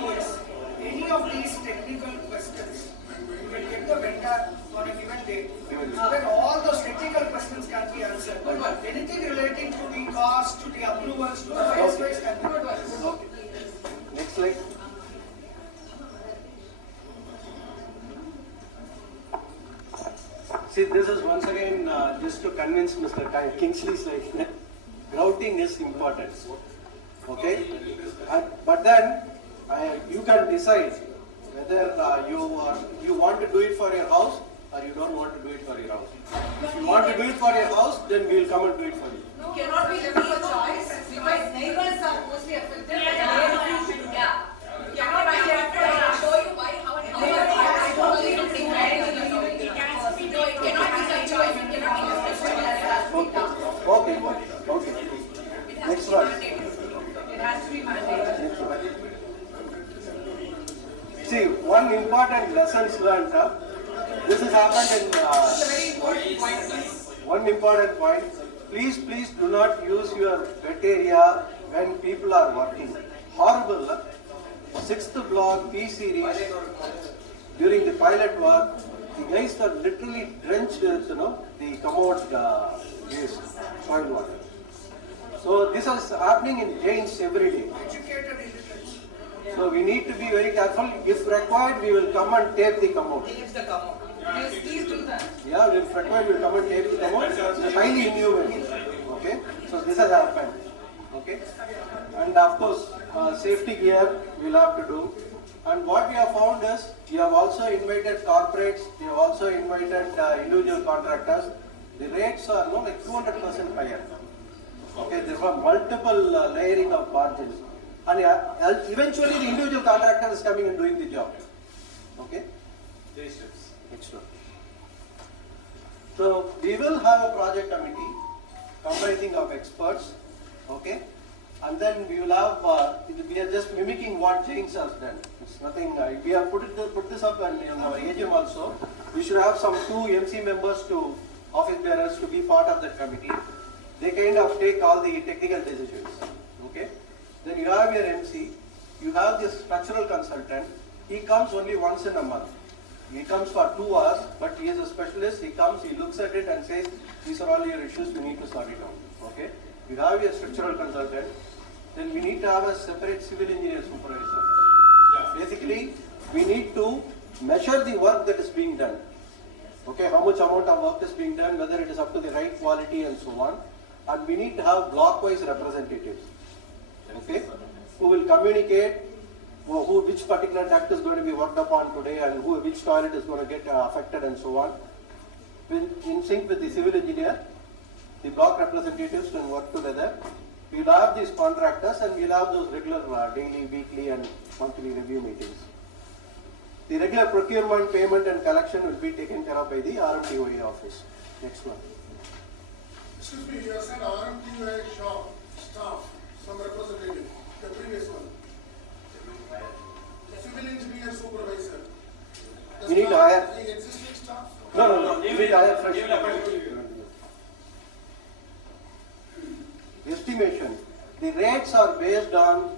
do is, any of these technical questions, you can get the vendor on a given date, so that all those technical questions can be answered. Anything relating to the cost, to the approvals, to the phase-wise can be done. Next slide. See, this is once again just to convince Mr. Kingsley's like grouting is important. Okay? But then you can decide whether you want to do it for your house or you don't want to do it for your house. If you want to do it for your house, then we will come and do it for you. You cannot be given a choice because neighbors are mostly affected. Yeah. You cannot be able to show you why, how and how. important lessons learned. This has happened in It's a very important point, please. one important point. Please do not use your wet area when people are working. Horrible. Sixth block, P series, during the pilot work, the guys are literally drenched with, the commode waste, soil water. So this is happening in drains every day. Educated illiterates. So we need to be very careful. If required, we will come and tape the commode. Leaves the common. Please do that. Yeah, if required, we will come and tape the commode. It's highly inhumane. Okay, so this has happened. Okay, and of course, safety gear we will have to do. And what we have found is, we have also invited corporates, we have also invited individual contractors. The rates are like 200% higher. Okay, there were multiple layering of margins. And eventually the individual contractor is coming and doing the job. Okay? Next one. So we will have a project committee comprising of experts. Okay? And then we will have, we are just mimicking what James has done. It's nothing, we have put this up in our AGM also. We should have some 2 MC members to office bearers to be part of that committee. They kind of take all the technical decisions. Okay? Then you have your MC, you have this structural consultant. He comes only once in a month. He comes for 2 hours, but he is a specialist. He comes, he looks at it and says, these are all your issues, we need to sort it out. Okay? You have your structural consultant. Then we need to have a separate civil engineer supervisor. Basically, we need to measure the work that is being done. Okay, how much amount of work is being done, whether it is up to the right quality and so on. And we need to have block-wise representatives. Okay, who will communicate which particular duct is going to be worked upon today and which toilet is going to get affected and so on. In sync with the civil engineer, the block representatives will work together. We will have these contractors and we will have those regular daily, weekly and monthly review meetings. The regular procurement, payment and collection will be taken care of by the RMTOA office. Next one. Excuse me, you have said RMTUA shop, staff, some representative, the previous one. Civil engineer supervisor. The We need to staff, hire. the existing staff? No. We need to hire fresh. Estimation. The rates are based on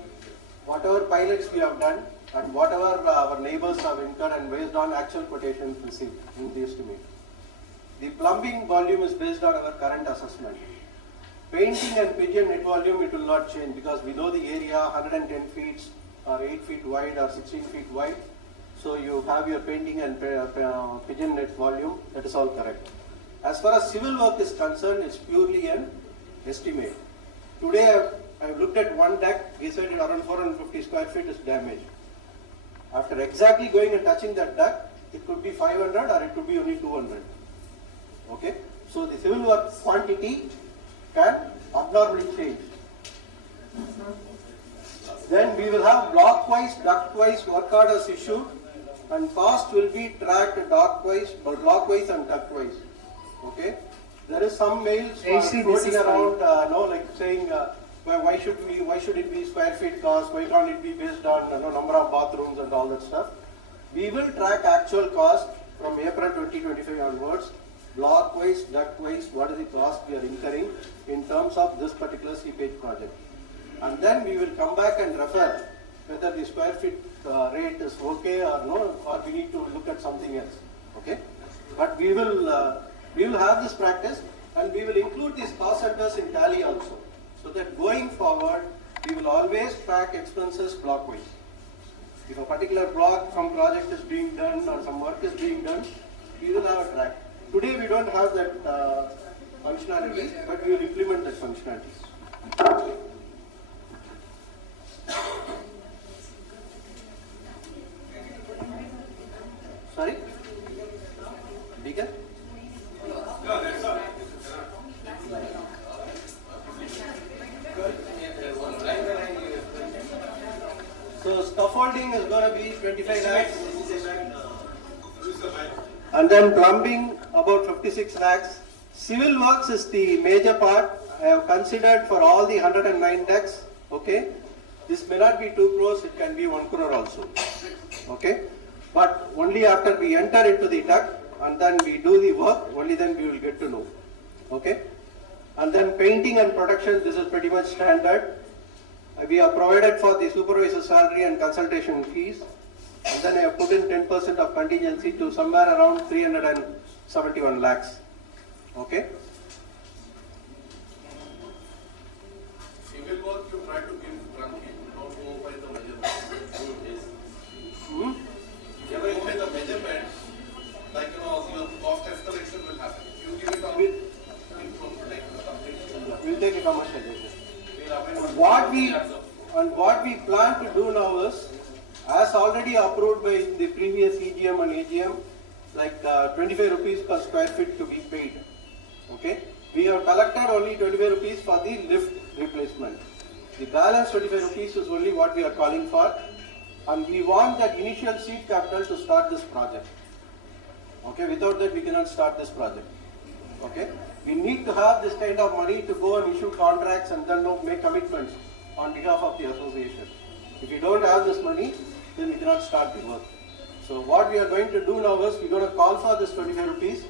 whatever pilots we have done and whatever our neighbors have incurred and based on actual quotations received in the estimate. The plumbing volume is based on our current assessment. Painting and pigeon net volume, it will not change because we know the area 110 feet or 8 feet wide or 16 feet wide. So you have your painting and pigeon net volume, that is all correct. As far as civil work is concerned, it's purely an estimate. Today I've looked at one deck, he said around 450 square feet is damaged. After exactly going and touching that deck, it could be 500 or it could be only 200. Okay? So the civil work quantity can abnormally change. Then we will have block-wise, duct-wise work orders issued and cost will be tracked block-wise and duct-wise. Okay? There is some mails floating around, like saying, why should it be square feet cost? Why can't it be based on number of bathrooms and all that stuff? We will track actual cost from April 2025 onwards, block-wise, duct-wise, what is the cost we are incurring in terms of this particular seepage project. And then we will come back and refer whether the square feet rate is okay or no, or we need to look at something else. Okay? But we will have this practice and we will include these cost centers in tally also. So that going forward, we will always track expenses block-wise. If a particular block, some project is being done or some work is being done, we will have a track. Today we don't have that functionality, but we will implement that functionality. Sorry? Bigger? So scaffolding is going to be 25 lakhs. And then plumbing about 56 lakhs. Civil works is the major part. I have considered for all the 109 decks. Okay. This may not be 2 crores, it can be 1 crore also. Okay. But only after we enter into the duct and then we do the work, only then we will get to know. Okay? And then painting and production, this is pretty much standard. We have provided for the supervisor's salary and consultation fees. And then I have put in 10% of contingency to somewhere around 371 lakhs. Okay? Civil work you try to give trunking, not go by the measurement. If you go by the measurement, like your cost escalation will happen. You give it on We'll take a commercialization. we'll What we plan to do now is, as already approved by the previous EGM and AGM, like 25 rupees per square feet to be paid. Okay? We have collected only 25 rupees for the lift replacement. The balance 25 rupees is only what we are calling for, and we want that initial seed capital to start this project. Okay? Without that we cannot start this project. Okay? We need to have this kind of money to go and issue contracts and then make commitments on behalf of the association. If we don't have this money, then we cannot start the work. So what we are going to do now is, we are going to call for this 25 rupees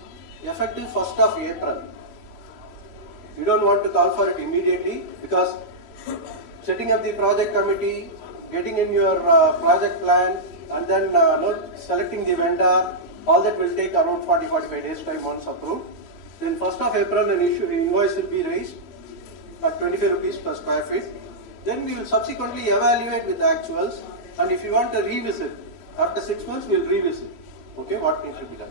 effective 1st of April. We don't want to call for it immediately, because setting up the project committee, getting in your project plan, and then selecting the vendor, all that will take around 40-45 days time once approved. Then 1st of April an invoice will be raised at 25 rupees per square feet. Then we will subsequently evaluate with the actuals, and if you want to revisit, after 6 months we will revisit, okay, what needs to be done.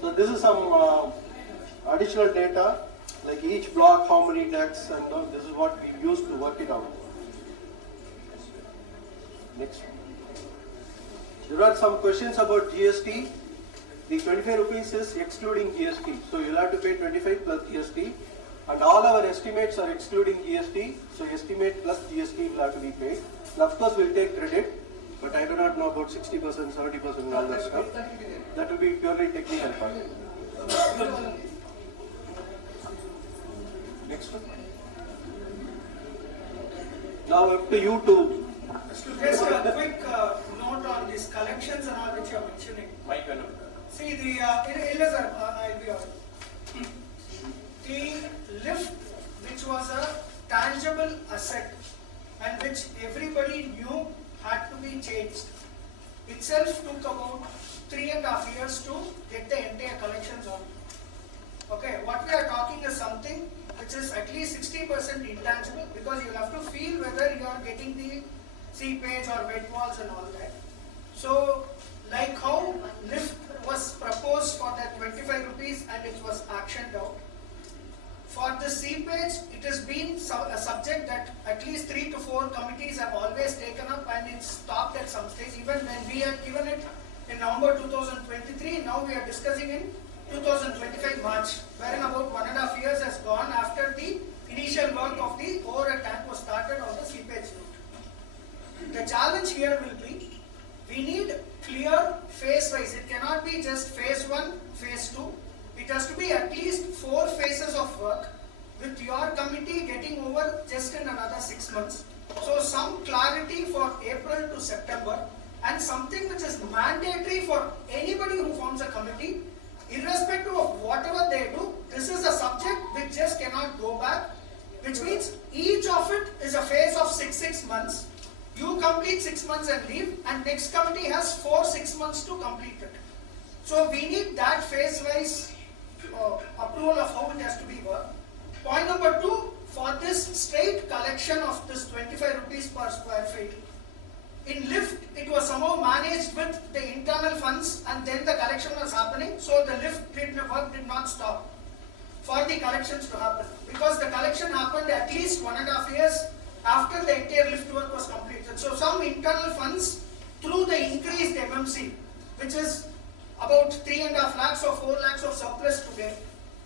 So this is some additional data, like each block, how many decks, and this is what we use to work it out. Next. There are some questions about GST. The 25 rupees is excluding GST. So you'll have to pay 25 plus GST. And all our estimates are excluding GST. So estimate plus GST will have to be paid. And of course we'll take credit, but I do not know about 60%, 70% and all that stuff. That will be purely technical part. Next one. Now up to you to... Just a quick note on these collections and all which you are mentioning. See, I'll be honest. The lift, which was a tangible asset and which everybody knew had to be changed, itself took about 3.5 years to get the entire collections on. Okay, what we are talking is something which is at least 60% intangible, because you have to feel whether you are getting the seepage or wet walls and all that. So, like how lift was proposed for that 25 rupees and it was actioned out. For the seepage, it has been a subject that at least 3 to 4 committees have always taken up, and it's stopped at some stage. Even when we had given it in November 2023, now we are discussing in 2025 March, wherein about 1.5 years has gone after the initial work of the overhead tank was started on the seepage route. The challenge here will be, we need clear phase-wise. It cannot be just phase 1, phase 2. It has to be at least 4 phases of work, with your committee getting over just in another 6 months. So some clarity for April to September, and something which is mandatory for anybody who forms a committee, irrespective of whatever they do. This is a subject which just cannot go back, which means each of it is a phase of 6 months. You complete 6 months and leave, and next committee has 6 months to complete it. So we need that phase-wise approval of how it has to be worked. Point number 2, for this straight collection of this 25 rupees per square feet, in lift it was somehow managed with the internal funds, and then the collection was happening, so the lift work did not stop for the collections to happen, because the collection happened at least 1.5 years after the entire lift work was completed. So some internal funds through the increased MMC, which is about 3.5 lakhs or 4 lakhs of surplus today,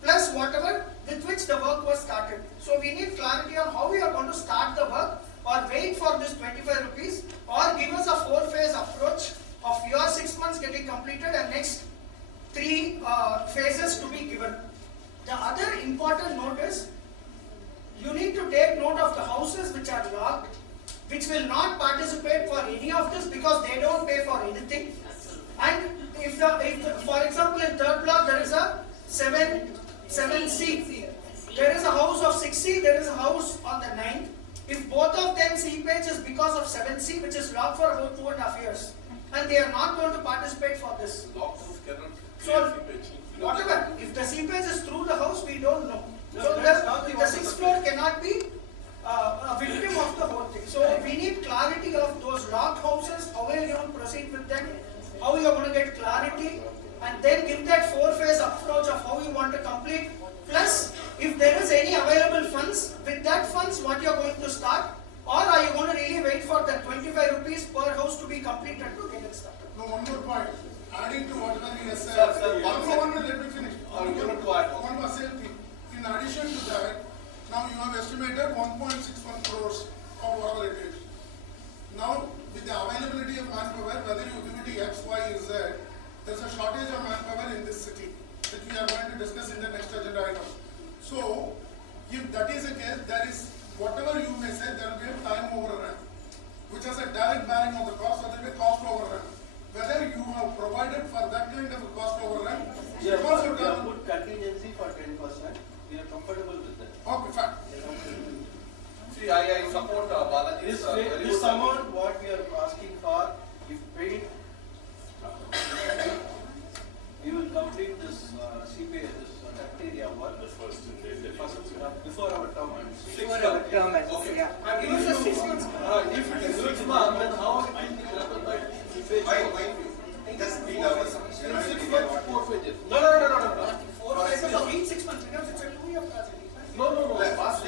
plus whatever with which the work was started. So we need clarity on how we are going to start the work, or wait for this 25 rupees, or give us a 4-phase approach of your 6 months getting completed and next 3 phases to be given. The other important note is, you need to take note of the houses which are locked. which will not participate for any of this because they don't pay for anything. And if for example, in third block there is a 7C, there is a house of 6C, there is a house on the 9th. If both of them seepage is because of 7C, which is locked for about 2.5 years, and they are not going to participate for this. So, whatever, if the seepage is through the house, we don't know. So, the sixth floor cannot be a victim of the whole thing. So, we need clarity of those locked houses, how are you going to proceed with them, how you are going to get clarity, and then give that four-phase approach of how you want to complete. Plus, if there is any available funds, with that funds, what you are going to start, or are you going to really wait for the 25 rupees per house to be completed to get it started? No, one more point. Adding to what he has said. Sir, One minute, let me finish. You want to add? One more same thing. In addition to that, now you have estimated 1.61 crores or whatever it is. Now, with the availability of manpower, whether utility X, Y, Z, there's a shortage of manpower in this city that we are going to discuss in the next agenda item. So, if that is the case, there is, whatever you may say, there will be a time overrun, which has a direct bearing on the cost, or there will be a cost overrun. Whether you have provided for that kind of a cost overrun, We have put contingency for 10%. We are comfortable with that. okay, fine. See, I support Balaji's very This good amount, what we are asking for, if paid, we will complete this CPA, this bacteria work. Before our term ends. Okay. And give us a 6 months. If it is 6 months, then how it will be happened by Just be nervous. 6 months, 4 phases. No. 4 phases of each 6 months, because it's a 2-year project. No. First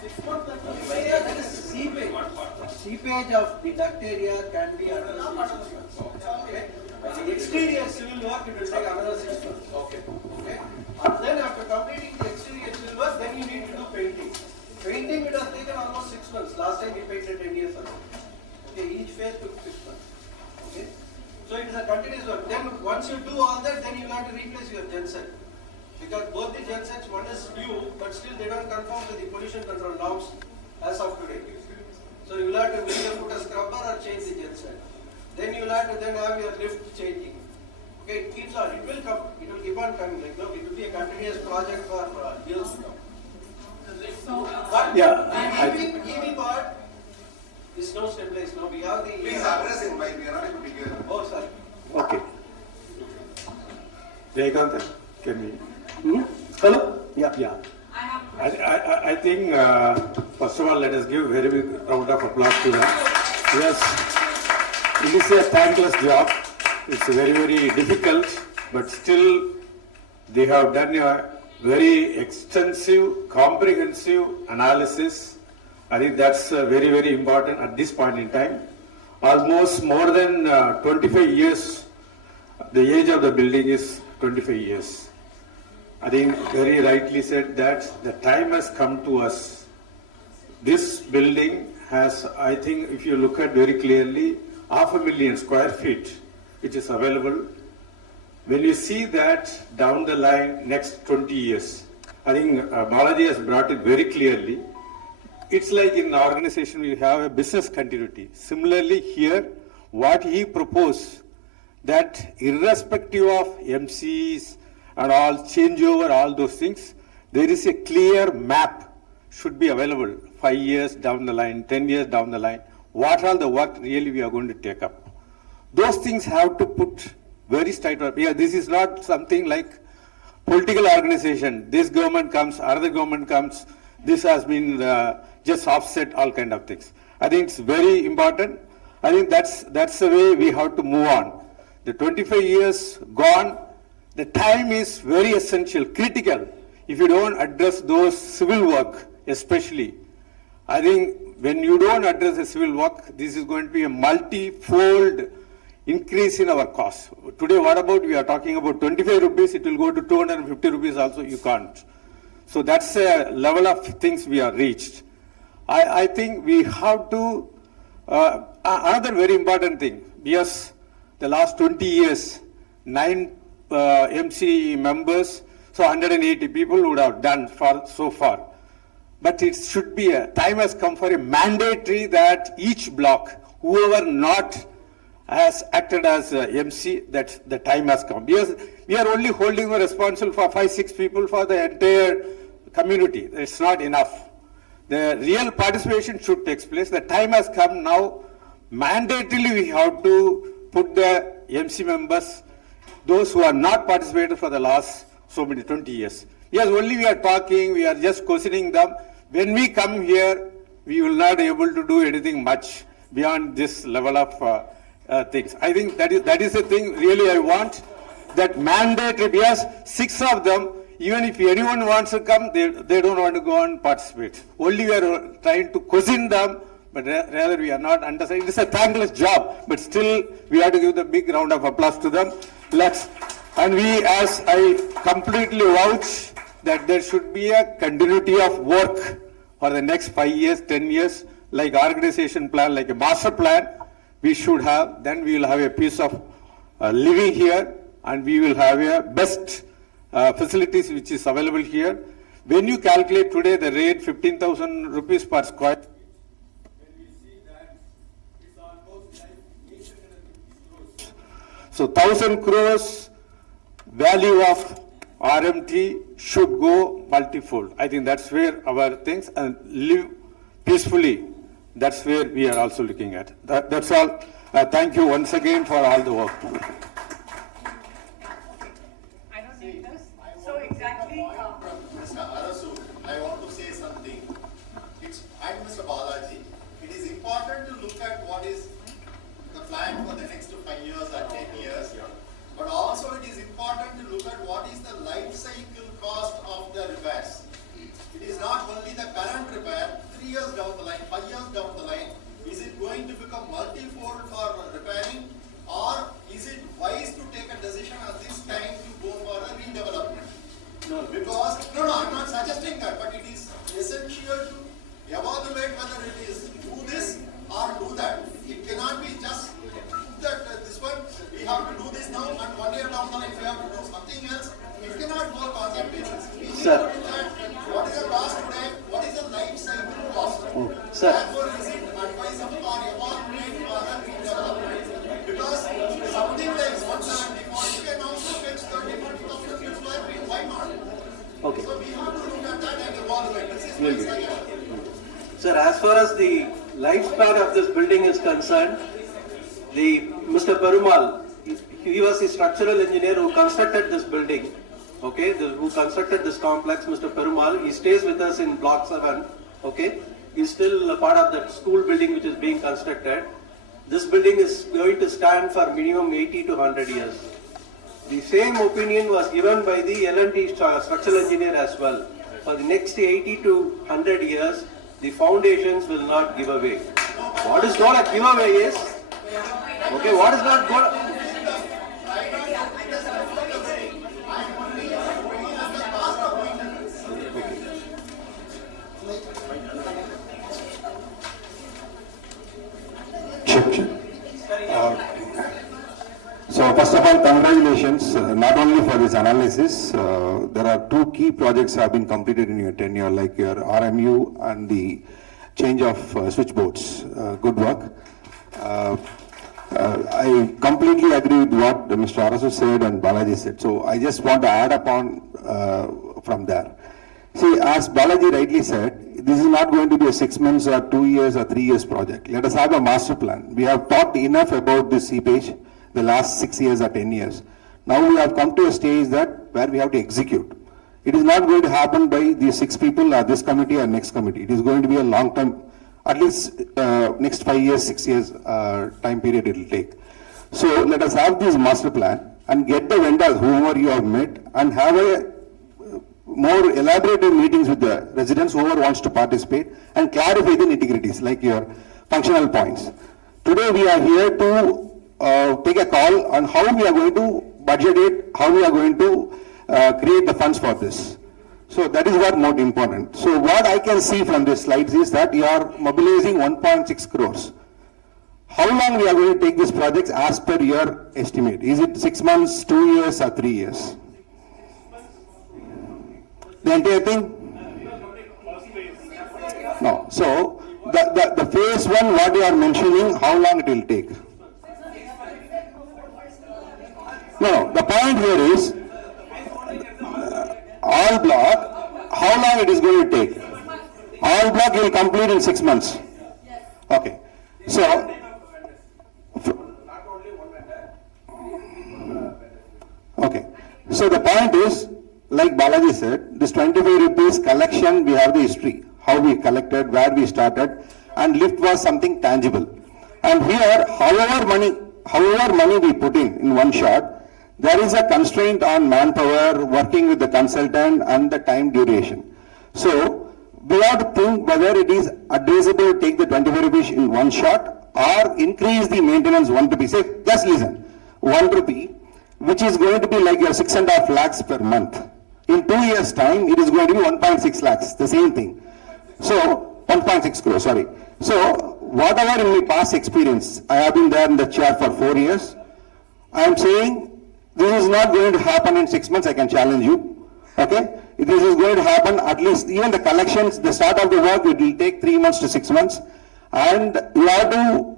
6 months, that is seepage. Seepage of the bacteria can be another 6 months. Okay. The exterior civil work, it will take another 6 months. Okay. And then after completing the exterior civil work, then you need to do painting. Painting it has taken almost 6 months. Last time we painted 10 years ago. Okay, each phase took 6 months. Okay. So it is a continuous work. Then once you do all that, then you have to replace your genset. Because both the gensets, one is new, but still they don't conform with the pollution control norms as of today. So you will have to either put a scrubber or change the genset. Then you will have to then have your lift changing. Okay, it keeps on, it will come, it will keep on coming. Like, no, it will be a continuous project for years to come. But EV part is no stabilized. Now we have the. Please address him, Mike. We are not able to hear. Oh, sorry. Okay. Jayakant, can we? Hello? Yeah. I think, first of all, let us give a very big round of applause to them. Yes, it is a thankless job. It's very, very difficult, but still they have done a very extensive, comprehensive analysis. I think that's very, very important at this point in time. Almost more than 25 years, the age of the building is 25 years. I think very rightly said that the time has come to us. This building has, I think, if you look at very clearly, 500,000 square feet, which is available. When you see that down the line, next 20 years, I think Balaji has brought it very clearly. It's like in an organization, we have a business continuity. Similarly, here, what he proposed, that irrespective of MCs and all changeover, all those things, there is a clear map should be available 5 years down the line, 10 years down the line. What are the work really we are going to take up? Those things have to put very straight. Yeah, this is not something like political organization. This government comes, another government comes. This has been just offset all kind of things. I think it's very important. I think that's the way we have to move on. The 25 years gone, the time is very essential, critical. If you don't address those civil work, especially, I think when you don't address the civil work, this is going to be a multi-fold increase in our costs. Today, what about we are talking about 25 rupees, it will go to 250 rupees also, you can't. So that's a level of things we are reached. I think we have to, another very important thing, yes, the last 20 years, 9 MC members, so 180 people would have done so far. but it should be time has come for a mandatory that each block, whoever not has acted as MC, that the time has come. Because we are only holding the responsible for 5-6 people for the entire community. It's not enough. The real participation should take place. The time has come now. Mandatorily, we have to put the MC members, those who are not participated for the last so many 20 years. Yes, only we are talking, we are just questioning them. When we come here, we will not be able to do anything much beyond this level of things. I think that is the thing really I want, that mandatory, because 6 of them, even if anyone wants to come, they don't want to go and participate. Only we are trying to question them, but rather we are not understanding. It is a thankless job, but still we have to give the big round of applause to them. And we, as I completely vouch, that there should be a continuity of work for the next 5 years, 10 years, like organization plan, like a master plan we should have. Then we will have a piece of living here, and we will have a best facilities which is available here. When you calculate today the rate 15,000 rupees per square, when we see that it's almost like 850 crores. So 1,000 crores value of RMT should go multifold. I think that's where our things, and live peacefully, that's where we are also looking at. That's all. Thank you once again for all the work. I don't need this. So exactly. Mr. Arasu, I want to say something. I'm Mr. Balaji. It is important to look at what is the plan for the next 5 years or 10 years. But also it is important to look at what is the life cycle cost of the repairs. It is not only the current repair, 3 years down the line, 5 years down the line, is it going to become multifold for repairing, or is it wise to take a decision at this time to go for a redevelopment? No. Because, no, I'm not suggesting that, but it is essential to evaluate whether it is do this or do that. It cannot be just that this one, we have to do this now, and 1 year down the line we have to do something else. It cannot work on that basis. We need to look at what is the cost today, what is the life cycle cost. Therefore, is it advisable or evaluate for a redevelopment? Because something like 174, you can also fetch 30,000 square feet. Why not? Okay. So we have to look at that and evaluate. This is my suggestion. Sir, as far as the lifespan of this building is concerned, Mr. Perumal, he was the structural engineer who constructed this building, okay, who constructed this complex, Mr. Perumal. He stays with us in Block 7, okay. He's still a part of that school building which is being constructed. This building is going to stand for minimum 80 to 100 years. The same opinion was given by the L&T structural engineer as well. For the next 80 to 100 years, the foundations will not give away. What is not a giveaway is, okay, what is not good? So first of all, congratulations, not only for this analysis. There are 2 key projects have been completed in your tenure, like your RMU and the change of switchboards. Good work. I completely agree with what Mr. Arasu said and Balaji said. So I just want to add upon from there. See, as Balaji rightly said, this is not going to be a 6 months or 2 years or 3 years project. Let us have a master plan. We have talked enough about this seepage the last 6 years or 10 years. Now we have come to a stage where we have to execute. It is not going to happen by these 6 people or this committee or next committee. It is going to be a long term, at least next 5 years, 6 years time period it will take. So let us have this master plan and get the vendors, whoever you have met, and have a more elaborative meetings with the residents, whoever wants to participate, and clarify the nitty-gritties like your functional points. Today we are here to take a call on how we are going to budget it, how we are going to create the funds for this. So that is what more important. So what I can see from these slides is that you are mobilizing 1.6 crores. How long we are going to take this project as per your estimate? Is it 6 months, 2 years or 3 years? The entire thing? No. So the phase one, what you are mentioning, how long it will take? No. The point here is all block. How long it is going to take? All block you will complete in 6 months. Okay. So. Okay. So the point is, like Balaji said, this 25 rupees collection, we have the history, how we collected, where we started, and lift was something tangible. And here, however money we put in one shot, there is a constraint on manpower, working with the consultant, and the time duration. So we have to think whether it is advisable to take the 25 rupees in one shot or increase the maintenance 1 rupee. Say, just listen, 1 rupee, which is going to be like your 6.5 lakhs per month. In 2 years' time, it is going to be 1.6 lakhs, the same thing. So, 1.6 crores, sorry. So, whatever in my past experience, I have been there in the chair for 4 years, I am saying this is not going to happen in 6 months, I can challenge you. Okay? This is going to happen at least, even the collections, the start of the work, it will take 3 months to 6 months. And you have to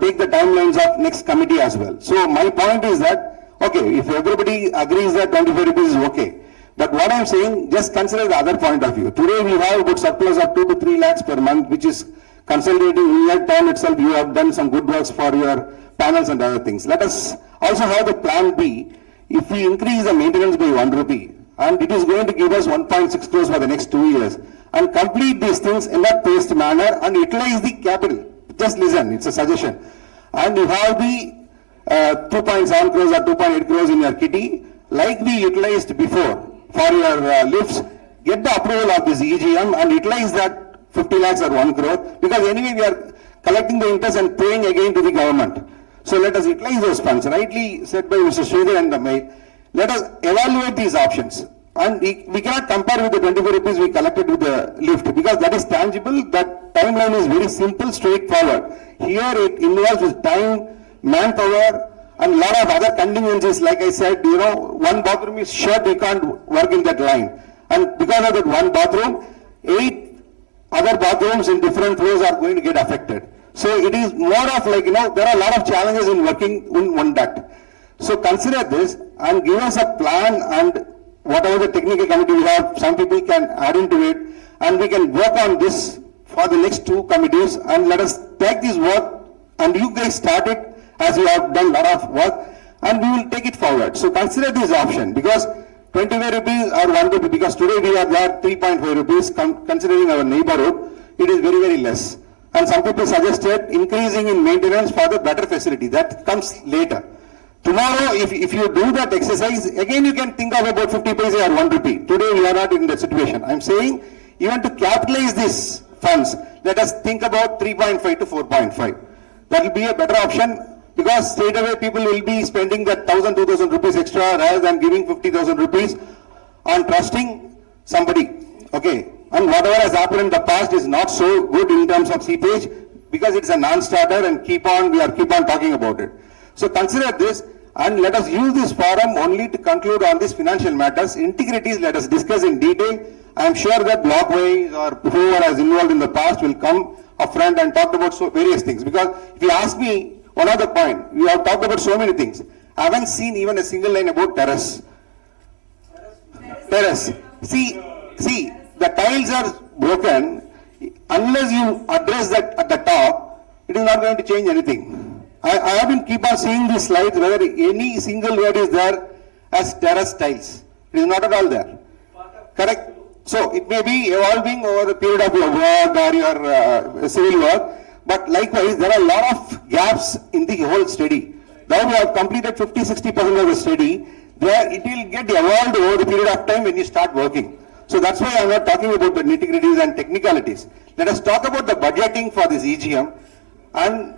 take the timelines of next committee as well. So, my point is that, okay, if everybody agrees that 25 rupees is okay, but what I am saying, just consider the other point of view. Today we have about surplus of 2 to 3 lakhs per month, which is consolidating. In that time itself, you have done some good works for your panels and other things. Let us also have the plan B. If we increase the maintenance by 1 rupee, and it is going to give us 1.6 crores for the next 2 years, and complete these things in a paced manner and utilize the capital. Just listen, it's a suggestion. And you have the 2.7 crores or 2.8 crores in your kitty, like we utilized before for your lifts, get the approval of this EGM and utilize that 50 lakhs or 1 crore, because anyway we are collecting the interest and paying again to the government. So let us utilize those funds, rightly said by Mr. Sridhar and the May. Let us evaluate these options. And we cannot compare with the 24 rupees we collected with the lift, because that is tangible, that timeline is very simple, straightforward. Here it involves with time, manpower, and a lot of other contingencies. Like I said, you know, one bathroom is shut, you can't work in that line. And because of that one bathroom, 8 other bathrooms in different floors are going to get affected. So it is more of like, you know, there are a lot of challenges in working in one duct. So consider this and give us a plan, and whatever the technical committee we have, some people can add into it, and we can work on this for the next 2 committees, and let us take this work, and you guys start it as you have done a lot of work, and we will take it forward. So consider this option, because 25 rupees or 1 rupee, because today we are there 3.5 rupees, considering our neighborhood, it is very, very less. And some people suggested increasing in maintenance for the better facility. That comes later. Tomorrow, if you do that exercise, again you can think of about 50 paise or 1 rupee. Today we are not in that situation. I am saying, even to capitalize these funds, let us think about 3.5 to 4.5. That will be a better option, because straight away people will be spending that 1,000, 2,000 rupees extra rather than giving 50,000 rupees on trusting somebody. Okay. And whatever has happened in the past is not so good in terms of seepage, because it's a non-starter, and we keep on talking about it. So consider this, and let us use this forum only to conclude on these financial matters. Integrities, let us discuss in detail. I am sure that Blockwise or whoever has involved in the past will come up front and talk about various things. Because if you ask me, one other point, we have talked about so many things. I haven't seen even a single line about terrace. Terrace. See, the tiles are broken. Unless you address that at the top, it is not going to change anything. I have been keep on seeing these slides, whether any single word is there as terrace tiles. It is not at all there. Correct? So it may be evolving over the period of your work or your civil work, but likewise there are a lot of gaps in the whole study. Now we have completed 50-60% of the study. There it will get evolved over the period of time when you start working. So that's why I am not talking about the nitty-gritties and technicalities. Let us talk about the budgeting for this EGM and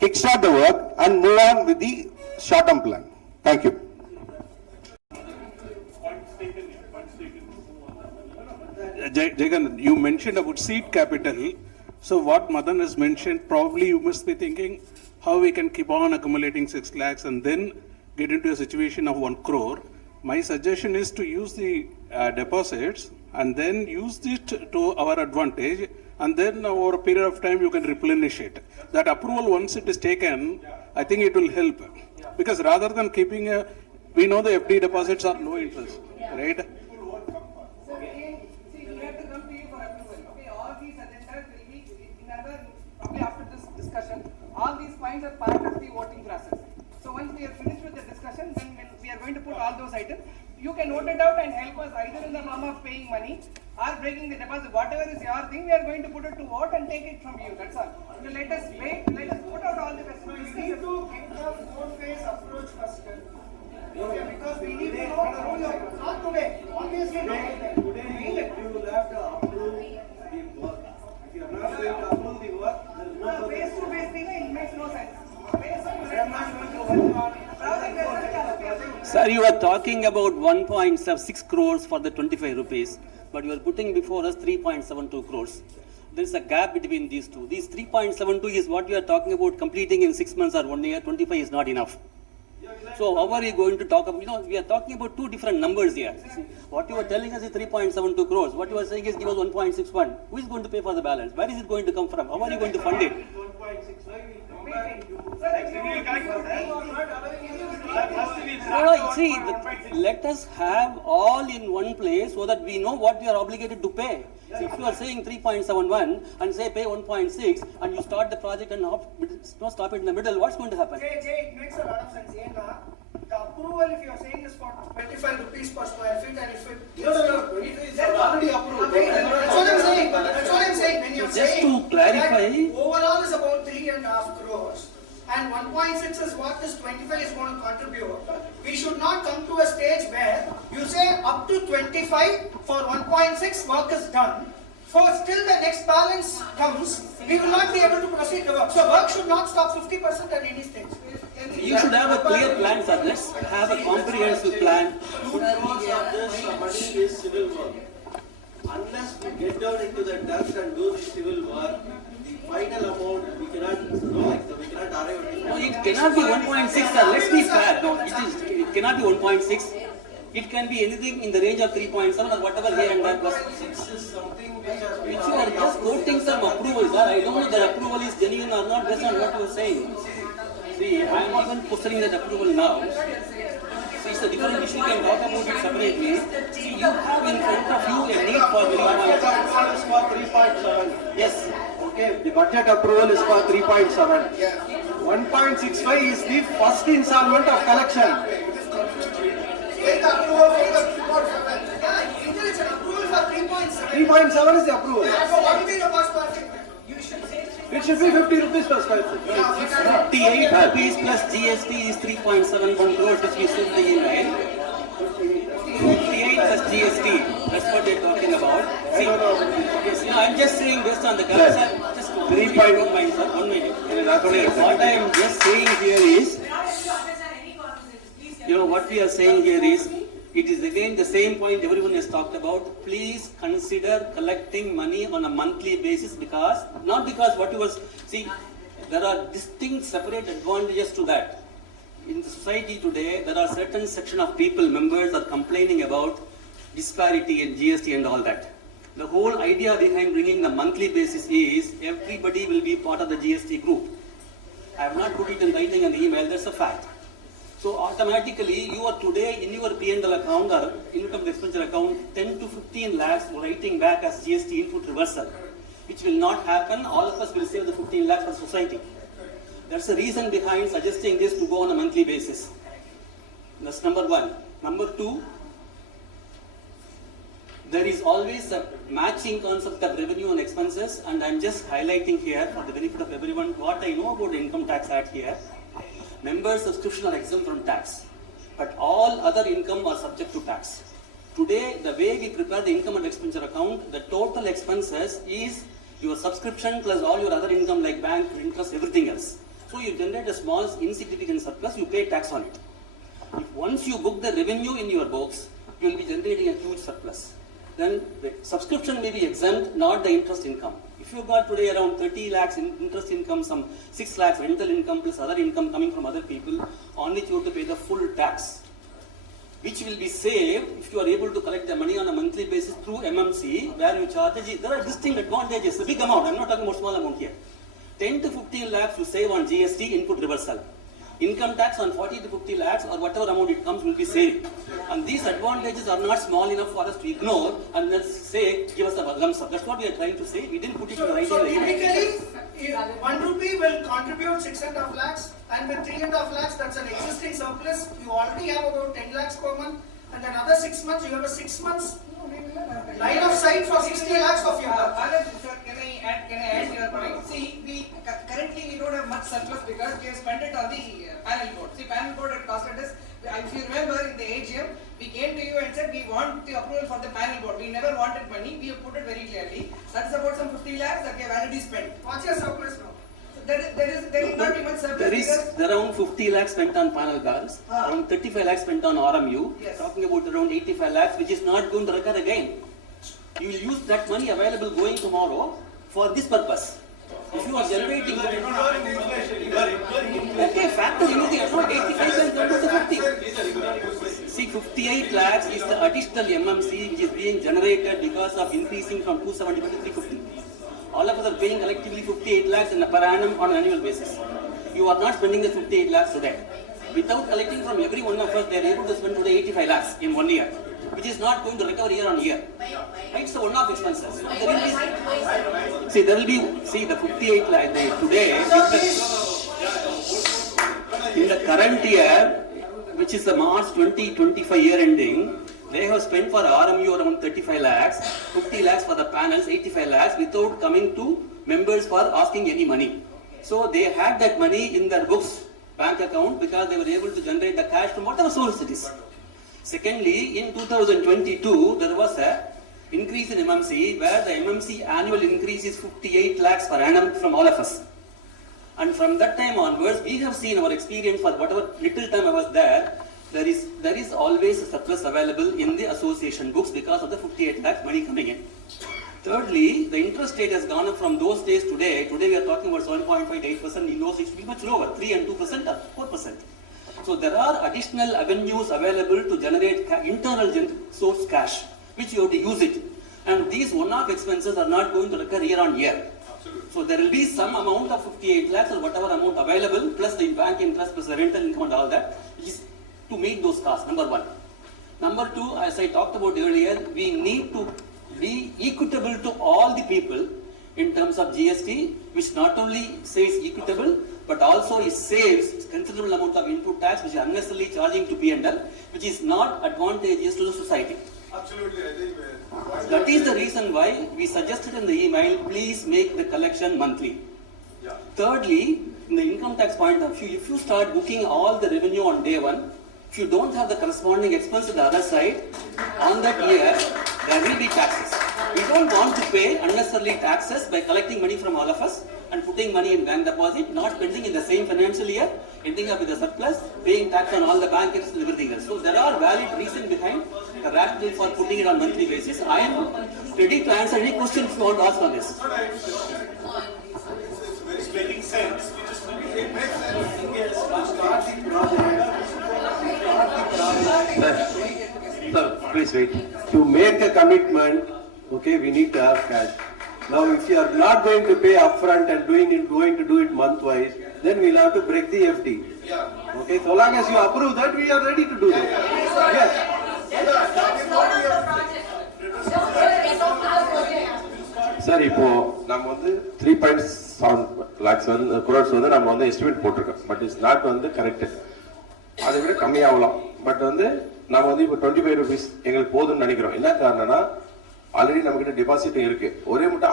kickstart the work and move on with the short-term plan. Thank you. Jagan, you mentioned about seed capital. So what Madan has mentioned, probably you must be thinking how we can keep on accumulating 6 lakhs and then get into a situation of 1 crore. My suggestion is to use the deposits and then use it to our advantage, and then over a period of time you can replenish it. That approval, once it is taken, I think it will help. Because rather than keeping we know the FD deposits are low interest, right? So again, see, we have to come to you for approval. Okay, all these agendas will be in another, probably after this discussion, all these points are part of the voting process. So once we are finished with the discussion, then we are going to put all those items. You can note it out and help us either in the form of paying money or breaking the deposit. Whatever is your thing, we are going to put it to vote and take it from you. That's all. So let us wait, let us put out all the facilities. We need to get the four-phase approach first. Okay, because we need to know how you, not today, obviously not today. Today you will have to approve the work. If you are not going to approve the work, there is no Face-to-face thing, it makes no sense. Face-to-face, I'm not going to work on it. Project. Sir, you are talking about 1.6 crores for the 25 rupees, but you are putting before us 3.72 crores. There is a gap between these two. These 3.72 is what you are talking about completing in 6 months or 1 year. 25 is not enough. So how are you going to talk about, we are talking about two different numbers here. See, what you are telling us is 3.72 crores. What you are saying is give us 1.61. Who is going to pay for the balance? Where is it going to come from? How are you going to fund it? See, let us have all in one place so that we know what we are obligated to pay. See, if you are saying 3.71 and say pay 1.6 and you start the project and not stop it in the middle, what's going to happen? Jay, it makes a lot of sense. The approval, if you are saying, is for 25 rupees per square feet, and if it gets already approved. That's what I'm saying. That's what I'm saying. When you're Just saying to clarify, that overall is about 3.5 crores, and 1.6 is what this 25 is going to contribute. We should not come to a stage where you say up to 25 for 1.6 work is done. For still the next balance comes, we will not be able to proceed the work. So work should not stop 50% at any stage. you should have a clear plan, sir. Let's have a comprehensive plan. 2 crores of this money is civil work. Unless we get down into the dust and do the civil work, the final amount we cannot arrive at. No, it cannot be 1.6, sir. Let's be fair. No, it cannot be 1.6. It can be anything in the range of 3.7 or whatever here and there plus. 6 is something which has been. Which you are just quoting some approval, sir. I don't know that approval is genuine or not based on what you are saying. See, I am even questioning that approval now. See, it's a different issue. You can talk about it separately. See, you have in front of you a need for minimum. Approval is for 3.7. Yes. Okay, the budget approval is for 3.7. 1.65 is the first installment of collection. Take the approval for the 3.7. Yeah, either it's an approval for 3.7. 3.7 is the approval. So what will be the cost per feet? You should say. It should be 50 rupees per square foot. 58 rupees plus GST is 3.71 crores, which we sent the email. 58 plus GST, that's what they're talking about. See, yes, no, I'm just saying based on the collection, just 3.1 minus 1 minute. What I am just saying here is, what we are saying here is, it is again the same point everyone has talked about. Please consider collecting money on a monthly basis not because what you was, see, there are distinct separate advantages to that. In the society today, there are certain section of people, members are complaining about disparity in GST and all that. The whole idea behind bringing the monthly basis is everybody will be part of the GST group. I have not put it in writing an email, that's a fact. So automatically, you are today in your P&L account or income expenditure account 10 to 15 lakhs writing back as GST input reversal, which will not happen. All of us will save the 15 lakhs for society. That's the reason behind suggesting this to go on a monthly basis. That's number one. Number two, there is always a matching concept of revenue and expenses, and I'm just highlighting here for the benefit of everyone what I know about the Income Tax Act here. Member subscription are exempt from tax, but all other income are subject to tax. Today, the way we prepare the income and expenditure account, the total expenses is your subscription plus all your other income like bank, interest, everything else. So you generate a small insignificant surplus, you pay tax on it. If once you book the revenue in your books, you will be generating a huge surplus. Then the subscription may be exempt, not the interest income. If you got today around 30 lakhs in interest income, some 6 lakhs rental income plus other income coming from other people, on which you have to pay the full tax. which will be saved if you are able to collect the money on a monthly basis through MMC, where you charge, there are distinct advantages, a big amount, I'm not talking about small amount here. 10 to 15 lakhs you save on GST input reversal. Income tax on 40 to 50 lakhs or whatever amount it comes will be saved. And these advantages are not small enough for us to ignore and let's say, give us a lump sum. That's what we are trying to say. We didn't put it in the right So way. typically, 1 rupee will contribute 6.5 lakhs, and with 3.5 lakhs, that's an existing surplus. You already have about 10 lakhs per month, and then another 6 months, you have a 6 months line of sight for 60 lakhs of your work. Can I add your point? See, currently we don't have much surplus because we have spent it on the panel board. See, panel board had costed us, if you remember in the AGM, we came to you and said we want the approval for the panel board. We never wanted money, we have put it very clearly. That's about some 50 lakhs that we have already spent. What's your surplus now? There will not be much surplus. There are around 50 lakhs spent on panel balance, around 35 lakhs spent on RMU, Yes. talking about around 85 lakhs, which is not going to recur again. You will use that money available going tomorrow for this purpose. If you are generating... Okay, factor anything, not 85 and come to 50. See, 58 lakhs is the additional MMC which is being generated because of increasing from 270 to 350. All of us are paying collectively 58 lakhs per annum on an annual basis. You are not spending the 58 lakhs today. Without collecting from every one of us, they are able to spend today 85 lakhs in 1 year, which is not going to recover year on year. Right? So one-off expenses. There will be the 58 lakhs today. In the current year, which is the March 2025 year ending, they have spent for RMU around 35 lakhs, 50 lakhs for the panels, 85 lakhs without coming to members for asking any money. So they had that money in their books, bank account, because they were able to generate the cash from whatever source it is. Secondly, in 2022, there was a increase in MMC where the MMC annual increase is 58 lakhs per annum from all of us. And from that time onwards, we have seen our experience for whatever little time I was there, there is always a surplus available in the association books because of the 58 lakhs money coming in. Thirdly, the interest rate has gone up from those days today. Today we are talking about 7.5 to 8%. In those it should be much lower, 3 and 2% or 4%. So there are additional avenues available to generate internal source cash, which you have to use it. And these one-off expenses are not going to recur year on year. So there will be some amount of 58 lakhs or whatever amount available, plus the bank interest, plus the rental income and all that, which is to meet those costs, number one. Number two, as I talked about earlier, we need to be equitable to all the people in terms of GST, which not only says equitable, but also it saves considerable amount of input tax, which is unnecessarily charging to P&L, which is not advantageous to the society. Absolutely, I think that is the reason why we suggested in the email, please make the collection monthly. Yeah. Thirdly, in the income tax point of view, if you start booking all the revenue on day one, if you don't have the corresponding expense to the other side, on that year, there will be taxes. We don't want to pay unnecessarily taxes by collecting money from all of us and putting money in bank deposit, not spending in the same financial year, ending up with a surplus, paying tax on all the bank interest and everything else. So there are valid reasons behind the rationale for putting it on monthly basis. I am ready to answer any questions you want to ask on this. it's making sense. It makes sense. Start the project. Sir, please wait. To make a commitment, okay, we need to have cash. Now, if you are not going to pay upfront and going to do it month-wise, then we'll have to break the FD. Yeah. Okay, so long as you approve that, we are ready to do that. Yes. Sir இப்போ நம்ம வந்து 3.7 lakhs வந்து crores வந்து நம்ம வந்து estimate போட்டிருக்கோம். But it's not வந்து correct. அதை விட கம்மியாகலாம். பட் வந்து நம்ம வந்து இப்போ 25 rupees எங்களுக்கு போதும்னு நினைக்கிறோம். என்ன காரணம்னா ஆல்ரெடி நம்ம கிட்ட டெபாசிட் இருக்கு. ஒரே மட்டும்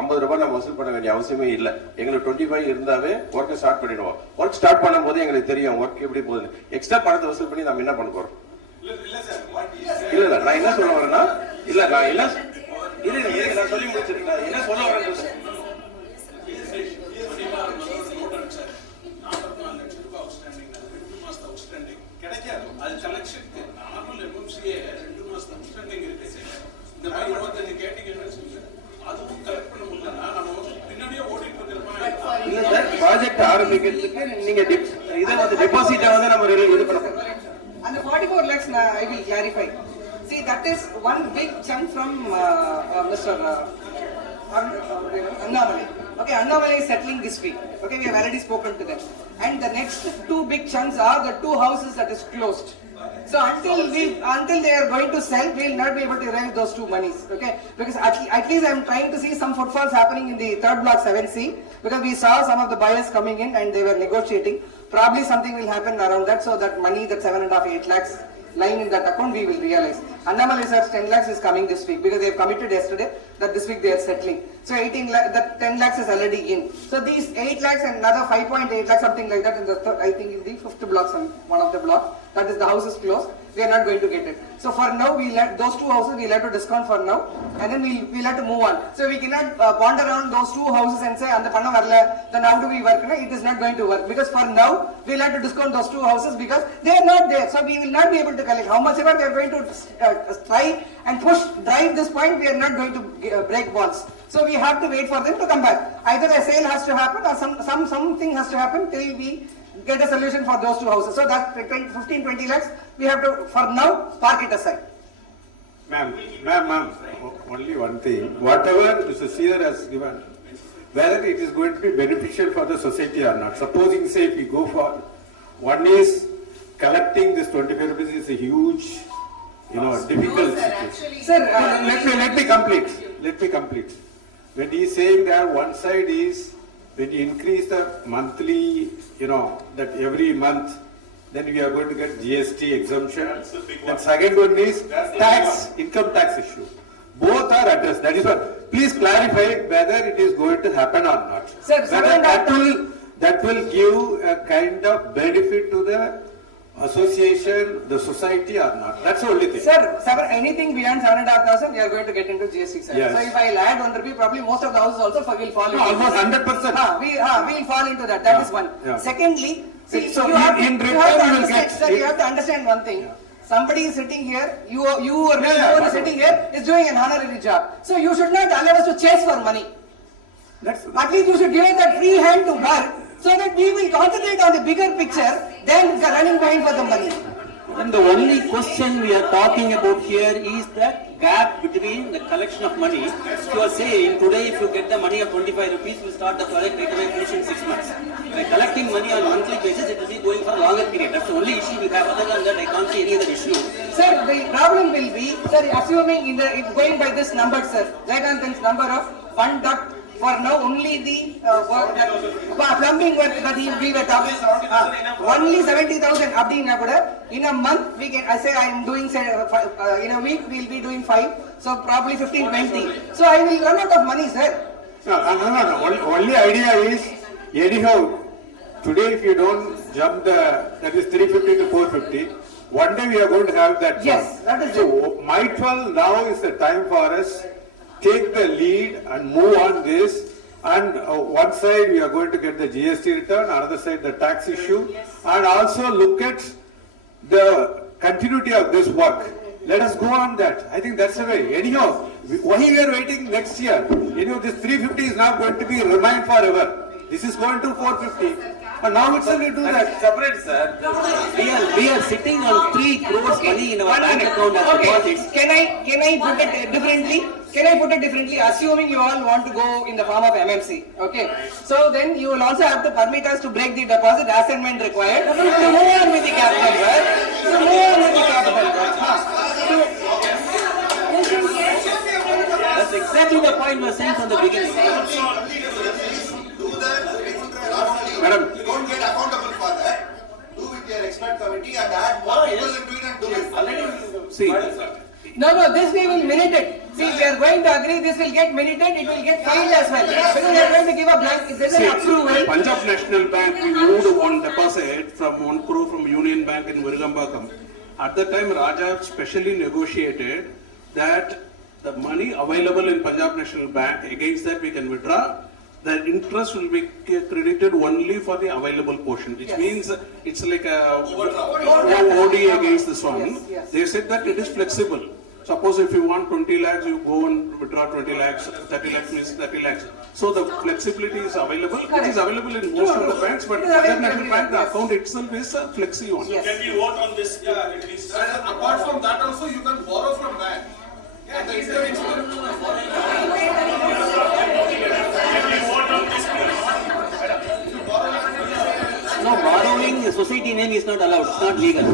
50 ரூபாய் நம்ம வசூல் பண்ண வேண்டிய அவசியமே இல்லை. எங்களுக்கு 25 இருந்தாவே ஒர்க்கை ஸ்டார்ட் பண்ணிடுவோம். ஒர்க் ஸ்டார்ட் பண்ணும்போது எங்களுக்கு தெரியும் ஒர்க் எப்படி போகுது. எக்ஸ்ட்ரா பணத்தை வசூல் பண்ணி நம்ம என்ன பண்ண போறோம்? இல்ல நான் என்ன சொல்ல வரேன்னா நான் சொல்லி முடிச்சிருக்கேன். என்ன சொல்ல வரேன்? அது கலெக்ஷனுக்கு நார்மல் எம்எம்சியே 2 மாசம் அவுட்ஸ்டாண்டிங் இருக்கு. இந்த மாதிரி 25 கேட்டீங்கன்னு வச்சுக்கோங்க, அதுவும் கலெக்ட் பண்ண முடியலன்னா நம்ம பின்னாடியே ஓடிட்டு இருக்கிறோமா? இல்ல சார், ப்ராஜெக்ட் ஆரம்பிக்கிறதுக்கு நீங்க இதை வந்து டெபாசிட்டை வந்து நம்ம இது பண்ண அந்த 44 lakhs I will clarify. See, that is one big chunk from Mr. Annamalai. Okay, Annamalai is settling this week. Okay, we have already spoken to them. And the next two big chunks are the two houses that is closed. So until they are going to sell, we will not be able to raise those two monies. Okay, because at least I am trying to see some footfalls happening in the third block 7C, because we saw some of the buyers coming in and they were negotiating. Probably something will happen around that, so that money, that 7.5, 8 lakhs lying in that account, we will realize. Annamalai sir's 10 lakhs is coming this week, because they have committed yesterday that this week they are settling. So 18 lakhs, that 10 lakhs is already in. So these 8 lakhs and another 5.8 lakhs, something like that in the I think in the fifth block, one of the blocks, that is the house is closed. We are not going to get it. So for now, those two houses we'll have to discount for now, and then we'll have to move on. So we cannot ponder around those two houses and say, "And the panna varla," then how do we work? No, it is not going to work, because for now we'll have to discount those two houses because they are not there. So we will not be able to collect. How much ever we are going to try and drive this point, we are not going to break bonds. So we have to wait for them to come back. Either a sale has to happen or something has to happen till we get a solution for those two houses. So that 15-20 lakhs, we have to, for now, park it aside. Ma'am, only one thing. Whatever Mr. Sridhar has given, whether it is going to be beneficial for the society or not. Supposing, say, if we go for, one is collecting this 25 rupees is a huge, difficult situation. Sir, let me complete. When he is saying that one side is, when you increase the monthly, that every month, then we are going to get GST exemption. And second one is tax, income tax issue. Both are addressed. That is what. Please clarify whether it is going to happen or not. Sir, whether that will give a kind of benefit to the association, the society or not. That's the only thing. Sir, anything beyond 7,500, we are going to get into GST. Sir. Yes. So if I add 1 rupee, probably most of the houses also will fall into almost 100%. We will fall into that. That is one. Yeah. Secondly, see, So you have in to return understand, sir, you have to understand one thing. Somebody is sitting here, you or me, whoever is sitting here is doing an honorary job. So you should not allow us to chase for money. At least you should give us that free hand to work, so that we will concentrate on the bigger picture than running behind for the money. And the only question we are talking about here is that gap between the collection of money. You are saying today if you get the money of 25 rupees, we start the project right away, finish in 6 months. By collecting money on a monthly basis, it will be going for a longer period. That's the only issue we have. Other than that, I can't see any other issue. Sir, the problem will be, sir, assuming if going by this number, sir, Jayakanthan's number of one duct, for now only the plumbing work that we were talking only 70,000 abdina kuda. In a month we can, I say I am doing, say, in a week we will be doing 5, so probably 15-20. So I will run out of money, sir. No. Only idea is, anyhow, today if you don't jump that is 350 to 450, one day we are going to have that. Yes, that is so. Might well now is the time for us. Take the lead and move on this, and one side we are going to get the GST return, another side the tax issue, and also look at the continuity of this work. Let us go on that. I think that's the way. Anyhow, why we are waiting next year? This 350 is not going to be remain forever. This is going to 450. And now itself we do that. Separate, sir. We are sitting on 3 crores money in our bank account as deposits. Can I put it differently? Assuming you all want to go in the form of MMC, okay? So then you will also have to permit us to break the deposit as and when required to move on with the capital work. That's exactly the point we were saying from the beginning. Madam, Don't get accountable for that. Do with your expert committee and add more people into it and do it. see, No, this we will minute it. See, we are going to agree this will get minuted, it will get filed as well. Because we are going to give a blank, if there is an approval. Punjab National Bank, we moved one deposit from 1 crore from Union Bank in Virugambakam. At the time, Raja specially negotiated that the money available in Punjab National Bank, against that we can withdraw. The interest will be credited only for the available portion, which means it's like a OD against this one. Yes. They said that it is flexible. Suppose if you want 20 lakhs, you go and withdraw 20 lakhs, 30 lakhs means 30 lakhs. So the flexibility is available. It is available in most of the banks, but Punjab National Bank, the account itself is a flexi one. Can we vote on this? At least. And apart from that also, you can borrow from bank. And the intervention. Can we vote on this? No, borrowing the society name is not allowed, it's not legal.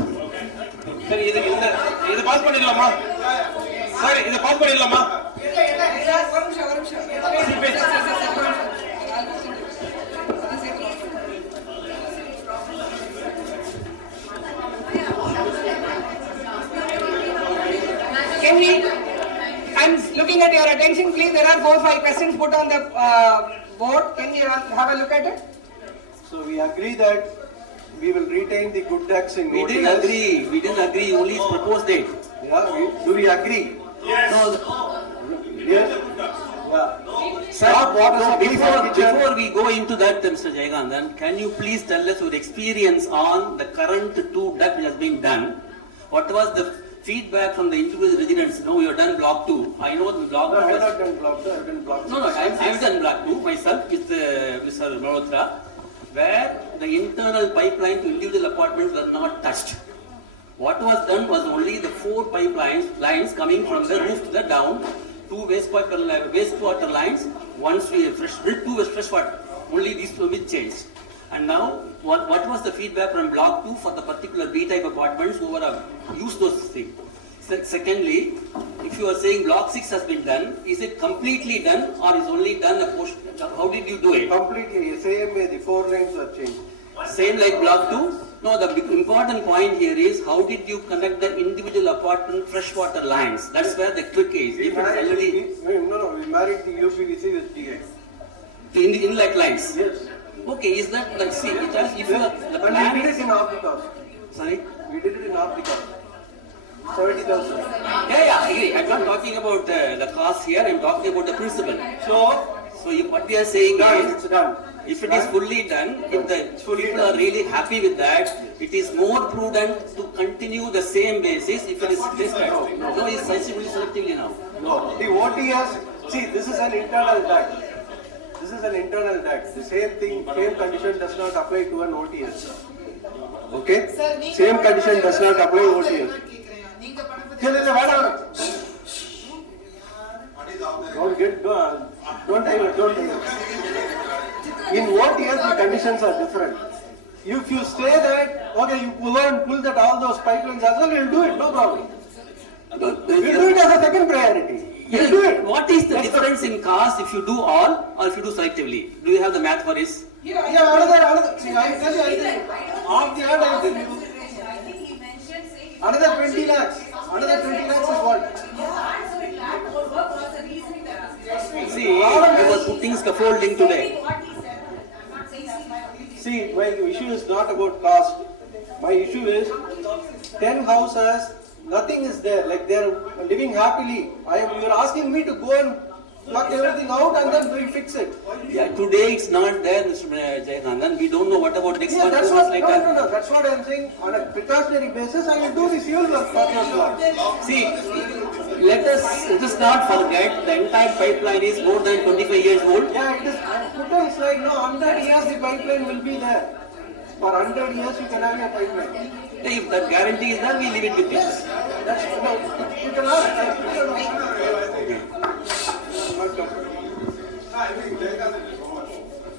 சரி இது pass பண்ணிடலாமா sir இதை pass பண்ணிடலாமா Can we, I'm looking at your attention, please, there are 4 or 5 questions put on the board, can you have a look at it? So we agree that we will retain the good debts in We didn't agree, only proposed it. Yeah, do we agree? Yes. No, Yes. Yeah. Sir, before we go into that, Mr. Jayagandhan, can you please tell us your experience on the current 2 debt which has been done? What was the feedback from the individual residents? No, you have done block 2. I know the block 2. No, I have not done block 2, I have done block 2. No, I've done block 2 myself with Mr. Malhotra, where the internal pipeline to individual apartments were not touched. What was done was only the 4 lines coming from the roof to the down, 2 wastewater lines, once we fresh, 2 was fresh water. Only these 2 will change. And now, what was the feedback from block 2 for the particular B-type apartments who were used those things? Secondly, if you are saying block 6 has been done, is it completely done or is only done a portion? How did you do it? Completely, same way, the 4 lines are changed. Same like block 2? No, the important point here is how did you connect the individual apartment freshwater lines? That's where the trick is. We married the UPVC with DA. The inlet lines? Yes. Okay, is that, like, see, it has, if you are, the And plan... we did it in half the cost. Sorry? We did it in half the cost. 70,000. Yeah, I agree. I'm not talking about the cost here, I'm talking about the principle. So what we are saying It's is, done. if it is fully done, if the people are really happy with that, it is more prudent to continue the same basis if it is tested. No, it's selectively now. No, the OTS, see, this is an internal debt. This is an internal debt. The same thing, same condition does not apply to an OTS. Okay? Same condition does not apply to OTS. Don't time it. In OTS, the conditions are different. If you say that, okay, you pull that all those pipelines as well, you'll do it, no problem. We'll do it as a second priority. We'll do it. What is the difference in cost if you do all or if you do selectively? Do you have the math for this? Yeah, another. See, I tell you, I think, off the hand, I think another 20 lakhs. Another 20 lakhs is what? See, you were putting scaffolding today. See, my issue is not about cost. My issue is 10 houses, nothing is there. Like they are living happily. You are asking me to go and plug everything out and then we fix it. Yeah, today it's not there, Mr. Jayagandhan. We don't know what about next month. That's what, no. That's what I'm saying. On a precautionary basis, I will do the fuel work. See, let us not forget the entire pipeline is more than 25 years old. Yeah, it is. It's like, no, 100 years the pipeline will be there. For 100 years you can have your pipeline. If that guarantee is there, we leave it with this. That's, no, you can ask.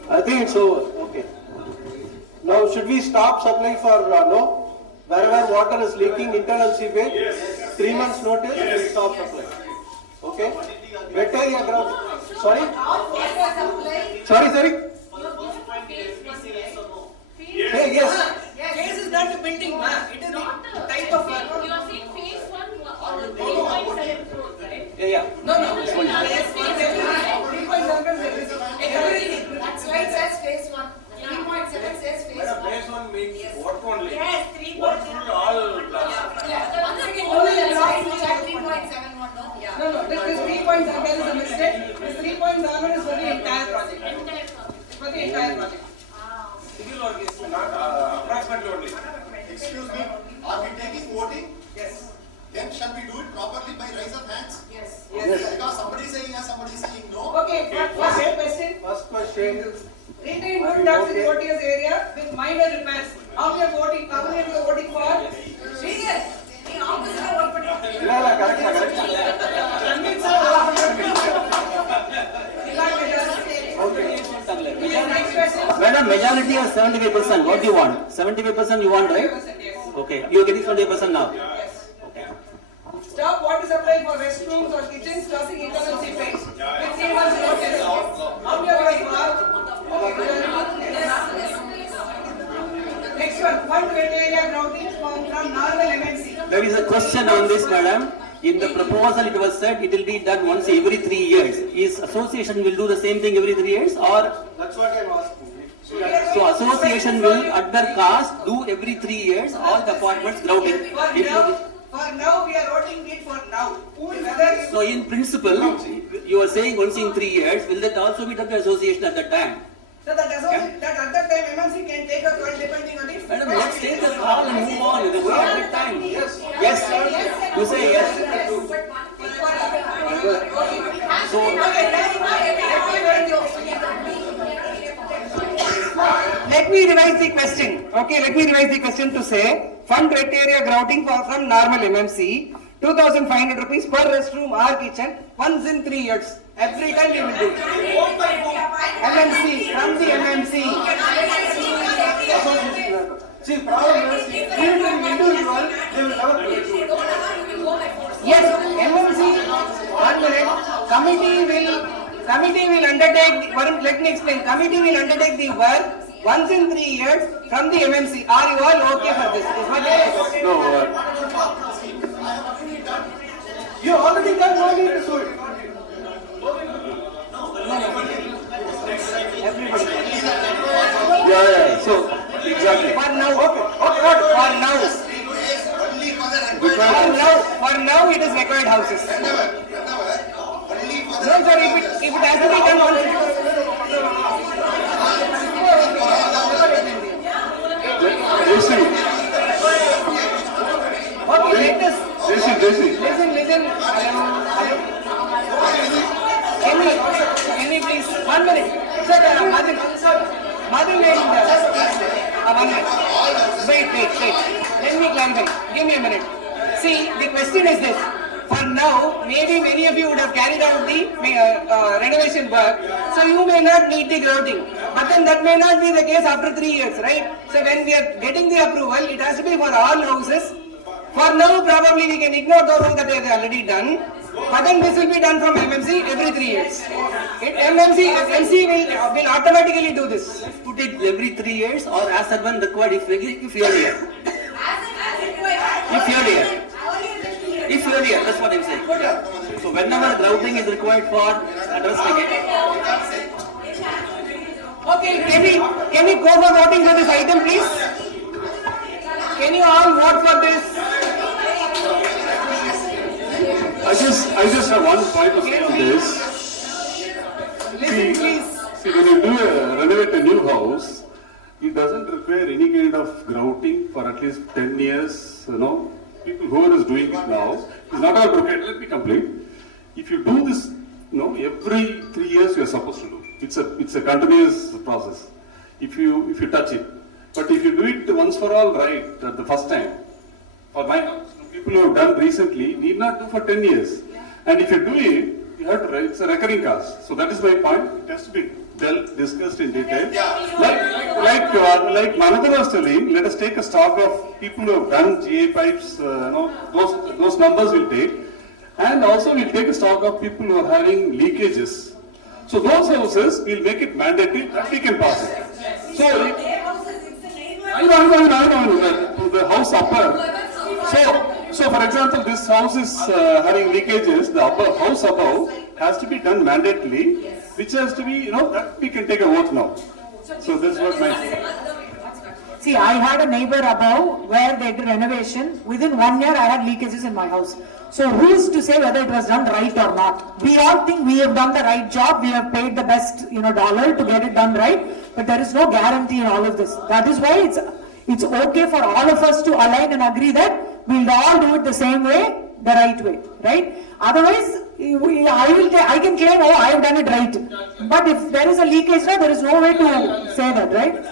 I think it's over. Okay. Now, should we stop supply for no? Wherever water is leaking, internal seepage, 3 months notice, we stop supply. Okay? Wet area ground. Sorry? Sorry? Hey, yes. Phase is not the building, ma. It is the type of work. You are saying phase 1 or 3.7 crores, right? Yeah. No. Everything. That slide says phase 1. 3.7 says phase 1. Phase 1 means what only? Yes, 3.7. What full all plans? Once again, only the slide which are 3.71, no? Yeah. No, this 3.7 is a mistake. This 3.7 is for the entire project. For the entire project. Civil work is not approximately only. Excuse me, are we taking voting? Yes. Okay, first question. First question. Retained wood ducts in OTS area with minor repairs. How many are voting for? Serious? நீ opposite ஆ vote பண்ணுங்க. இல்ல correct. Ranjit sir, next question. Madam, majority is 75%. What do you want? 75% you want, right? Okay, you are getting 75% now. Stop water supply for restrooms or kitchens crossing internal seepage. 15 months notice. How many are voting for? Next one, fund wet area grouting from normal MNC. There is a question on this, madam. In the proposal, it was said it will be done once every 3 years. Is association will do the same thing every 3 years, or That's what I'm asking. so association will at their cost do every 3 years all the apartments grouting? For now, we are voting it for now. Whether So in principle, you are saying once in 3 years, will that also be done by association at that time? so that at that time MNC can take a call depending on it. Madam, let's take the call and move on. It will at that time. Yes, sir. You say yes. So, Let me revise the question. Okay, let me revise the question to say, fund wet area grouting from normal MMC, 2,500 rupees per restroom or kitchen, once in 3 years. Every time we will do. MMC, from the MMC. See, problem is, even in individual, they will never do it. Yes, MMC, 1 minute, committee will undertake, let me explain, committee will undertake the work once in 3 years from the MMC. Are you all okay for this? Is what No, You already done, no need to do it. yeah, so, exactly. For now, for now it is required houses. No sir, if it has to be done once. Okay, let us. Listen. Hello. Can we please, 1 minute. Sir, Madhu and, 1 minute. Wait. Let me clarify. Give me a minute. See, the question is this. For now, maybe many of you would have carried out the renovation work, so you may not need the grouting. But then that may not be the case after 3 years, right? So when we are getting the approval, it has to be for all houses. For now, probably we can ignore those ones that they have already done. But then this will be done from MMC every 3 years. MMC will automatically do this. put it every 3 years or as and when required if you are here. If you are here. If you are here, that's what I'm saying. So whenever grouting is required for addressing it. Okay, can we go for voting for this item, please? Can you all vote for this? I just have one point to say on this. Listen, please. See, when you renovate a new house, it doesn't require any kind of grouting for at least 10 years, People who are doing it now, is not all required. Let me complete. If you do this, every 3 years you are supposed to do. It's a continuous process. If you touch it. But if you do it once for all right at the first time, for my house, people who have done recently need not do for 10 years. And if you do it, you have to, it's a recurring cost. So that is my point. It has to be discussed in detail. Like Manatha was telling, let us take a stock of people who have done GA pipes, those numbers will take. And also we'll take a stock of people who are having leakages. So those houses, we'll make it mandatory that we can pass it. So, I know, the house upper. So for example, this house is having leakages, the house above has to be done mandatorily, which has to be, that we can take a vote now. So this is what my... See, I had a neighbor above where they did renovation. Within 1 year, I had leakages in my house. So who is to say whether it was done right or not? We all think we have done the right job. We have paid the best, dollar to get it done right. But there is no guarantee in all of this. That is why it's okay for all of us to align and agree that we'll all do it the same way, the right way, right? Otherwise, I can claim, oh, I have done it right. But if there is a leakage, there is no way to say that, right?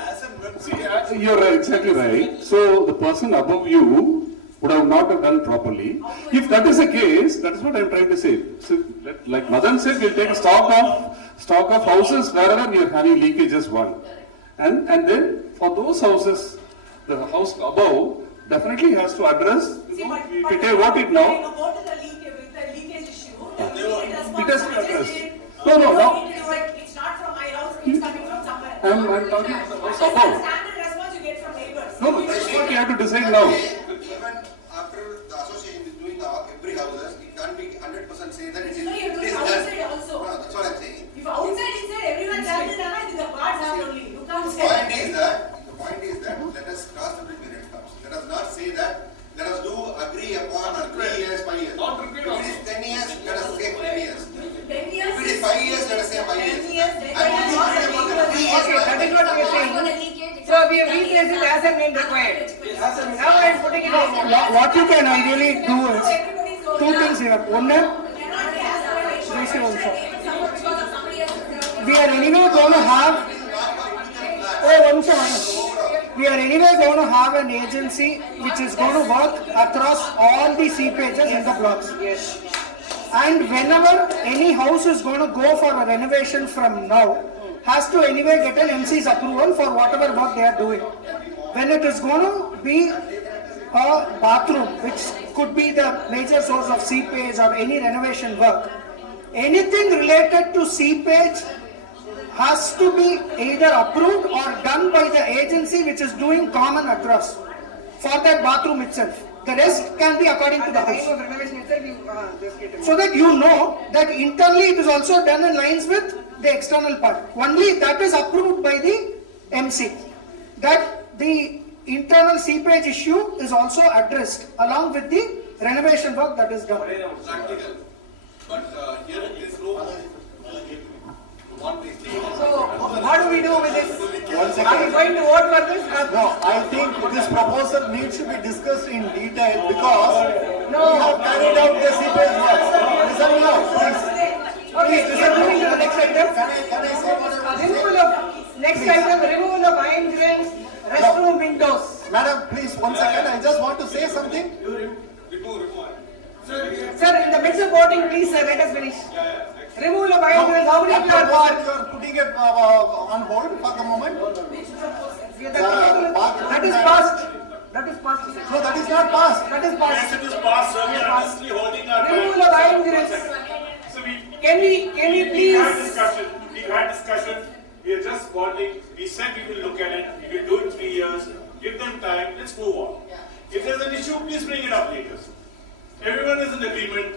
You're exactly right. So the person above you would have not have done properly. If that is the case, that is what I'm trying to say. So, like Madan said, we'll take stock of houses wherever we are having leakages one. And then for those houses, the house above definitely has to address, you know, if we vote it now. It has to address. No. It's not from my house, it's coming from somewhere. I'm talking about the house above. Standard response you get from neighbors. No, that's what we have to decide now. Even after the association is doing every houses, it can't be 100% say that it is. No, you're doing it is outside done. also. No, that's what I'm saying. If outside, inside, everyone has it done, I think the guards have only. You can't The say. point is that let us cross the bridge when it comes. Let us not say that. Let us agree upon 3 years, 5 years. Not repeat If it is 10 years, let us say 10 years. 10 years. If it is 5 years, let us say 5 years. 10 years, 10 And years. we agree upon the 3 years. Okay, that is what we are saying. So we have replaced it as and when required. Now I am putting it on. What you can ideally do is, two things here. One, we are anyway going to have, we are anyway going to have an agency which is going to work across all the C pages in the blocks. Yes. And whenever any house is going to go for a renovation from now, has to anyway get an MC's approval for whatever work they are doing. When it is going to be a bathroom, which could be the major source of seepage or any renovation work, anything related to seepage has to be either approved or done by the agency which is doing common across for that bathroom itself. The rest can be according to the At the time house. of renovation itself, you just get it. So that you know that internally it is also done in lines with the external part. Only that is approved by the MC. That the internal seepage issue is also addressed along with the renovation work that is done. Practical. But here in this room, what we see. So what do we do with this? One second. Are we going to vote for this? No, I think this proposal needs to be discussed in detail because we have carried out the seepage work. Listen now, please. Okay, we are moving to the next item. Can I say what I want to Removal say? of, next item, removal of iron grills, restroom windows. Madam, please, 1 second, I just want to say something. Sir, in the midst of voting, please, sir, let us finish. Removal of iron grills, how many of you are for? You are putting it on hold for the moment. That is passed. That is passed. Sir. No, that is not passed. That is passed. It is passed, sir. We are honestly holding our Removal of iron grills. So we Can we had please? discussion. We are just wanting, we said we will look at it. We will do it 3 years. Give them time. Let's move on. If there's an issue, please bring it up later. Everyone is in agreement.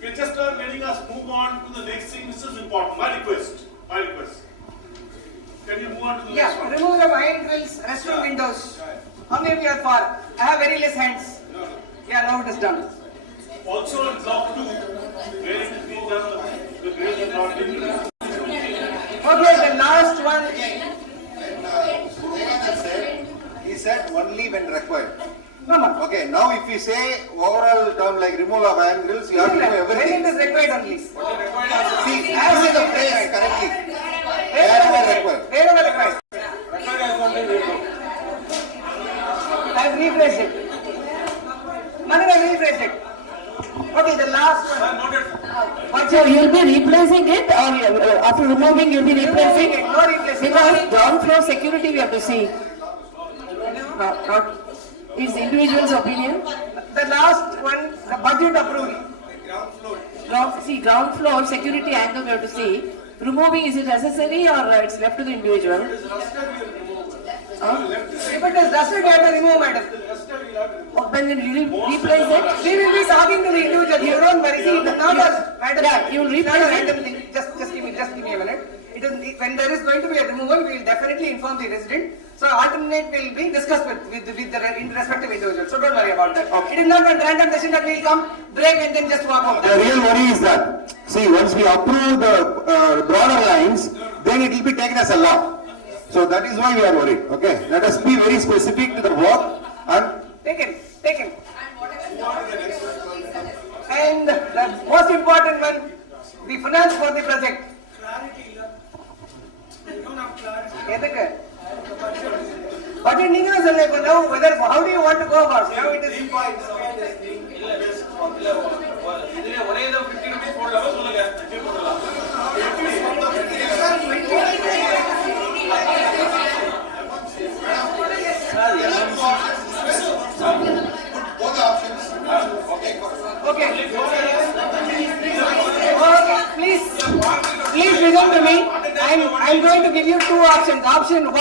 You can just start letting us move on to the next thing. This is important. My request. Can you move on to the next Yeah, one? removal of iron grills, restroom windows. How many of you are for? I have very less hands. Yeah, now it is done. Also in block 2, where it has been done, the grills have not been done. Okay, the last one. He said only when required. No, no. Okay, now if we say overall term like removal of iron grills, you have to do When everything. it is required only. See, use the phrase correctly. Wherever required. Wherever required. I have rephrased it. Manu, I have rephrased it. Okay, the last one. So you'll be replacing it or after removing you'll be replacing it? No replacing. Because ground floor security we have to see. Not, is individual's opinion. The last one, the budget approval. Ground floor security angle we have to see. Removing, is it necessary or it's left to the individual? If it is dusted, you have to remove, madam. When you replace it? We will be talking to the individual. You don't worry. See, it is not a madam. Yeah, you will It's not a replace it. random thing. Just give me a minute. It is, when there is going to be a removal, we will definitely inform the resident. So alternate will be discussed with the respective individual. So don't worry about that. It is not a random decision that we will come, break and then just walk out. The real worry is that, see, once we approve the broader lines, then it will be taken as a law. So that is why we are worried, okay? Let us be very specific to the work and... Taken. And the most important one, the finance for the project. Clarity, you don't have clarity. எதுக்கு? Budget நீங்க தான் சொல்லுங்க. இப்போ now whether how do you want to go about? Now it is இதுல ஒரே 50 rupees போடலாமா சொல்லுங்க. Both options. Okay. okay. Please listen to me. I'm going to give you two options. Option 1,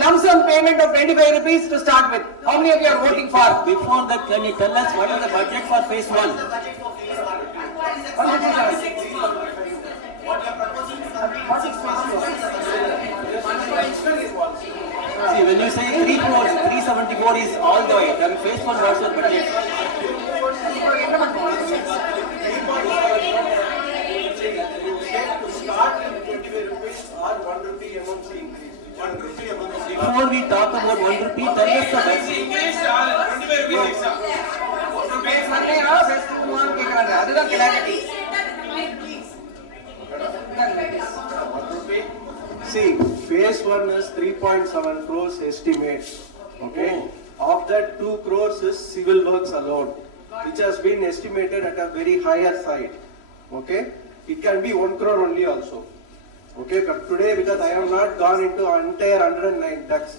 lump sum payment of 25 rupees to start with. How many of you are voting for? Before that, can you tell us what is the budget for phase 1? 167. See, when you say 3 crores, 374 is all the way. Then phase 1, what's your budget? Before we talk about 1 rupee, tell us the budget. அதுதான் clarity. See, phase 1 is 3.7 crores estimate, okay? Of that 2 crores is civil works alone, which has been estimated at a very higher side, okay? It can be 1 crore only also, okay? But today, because I have not gone into entire 109 ducts,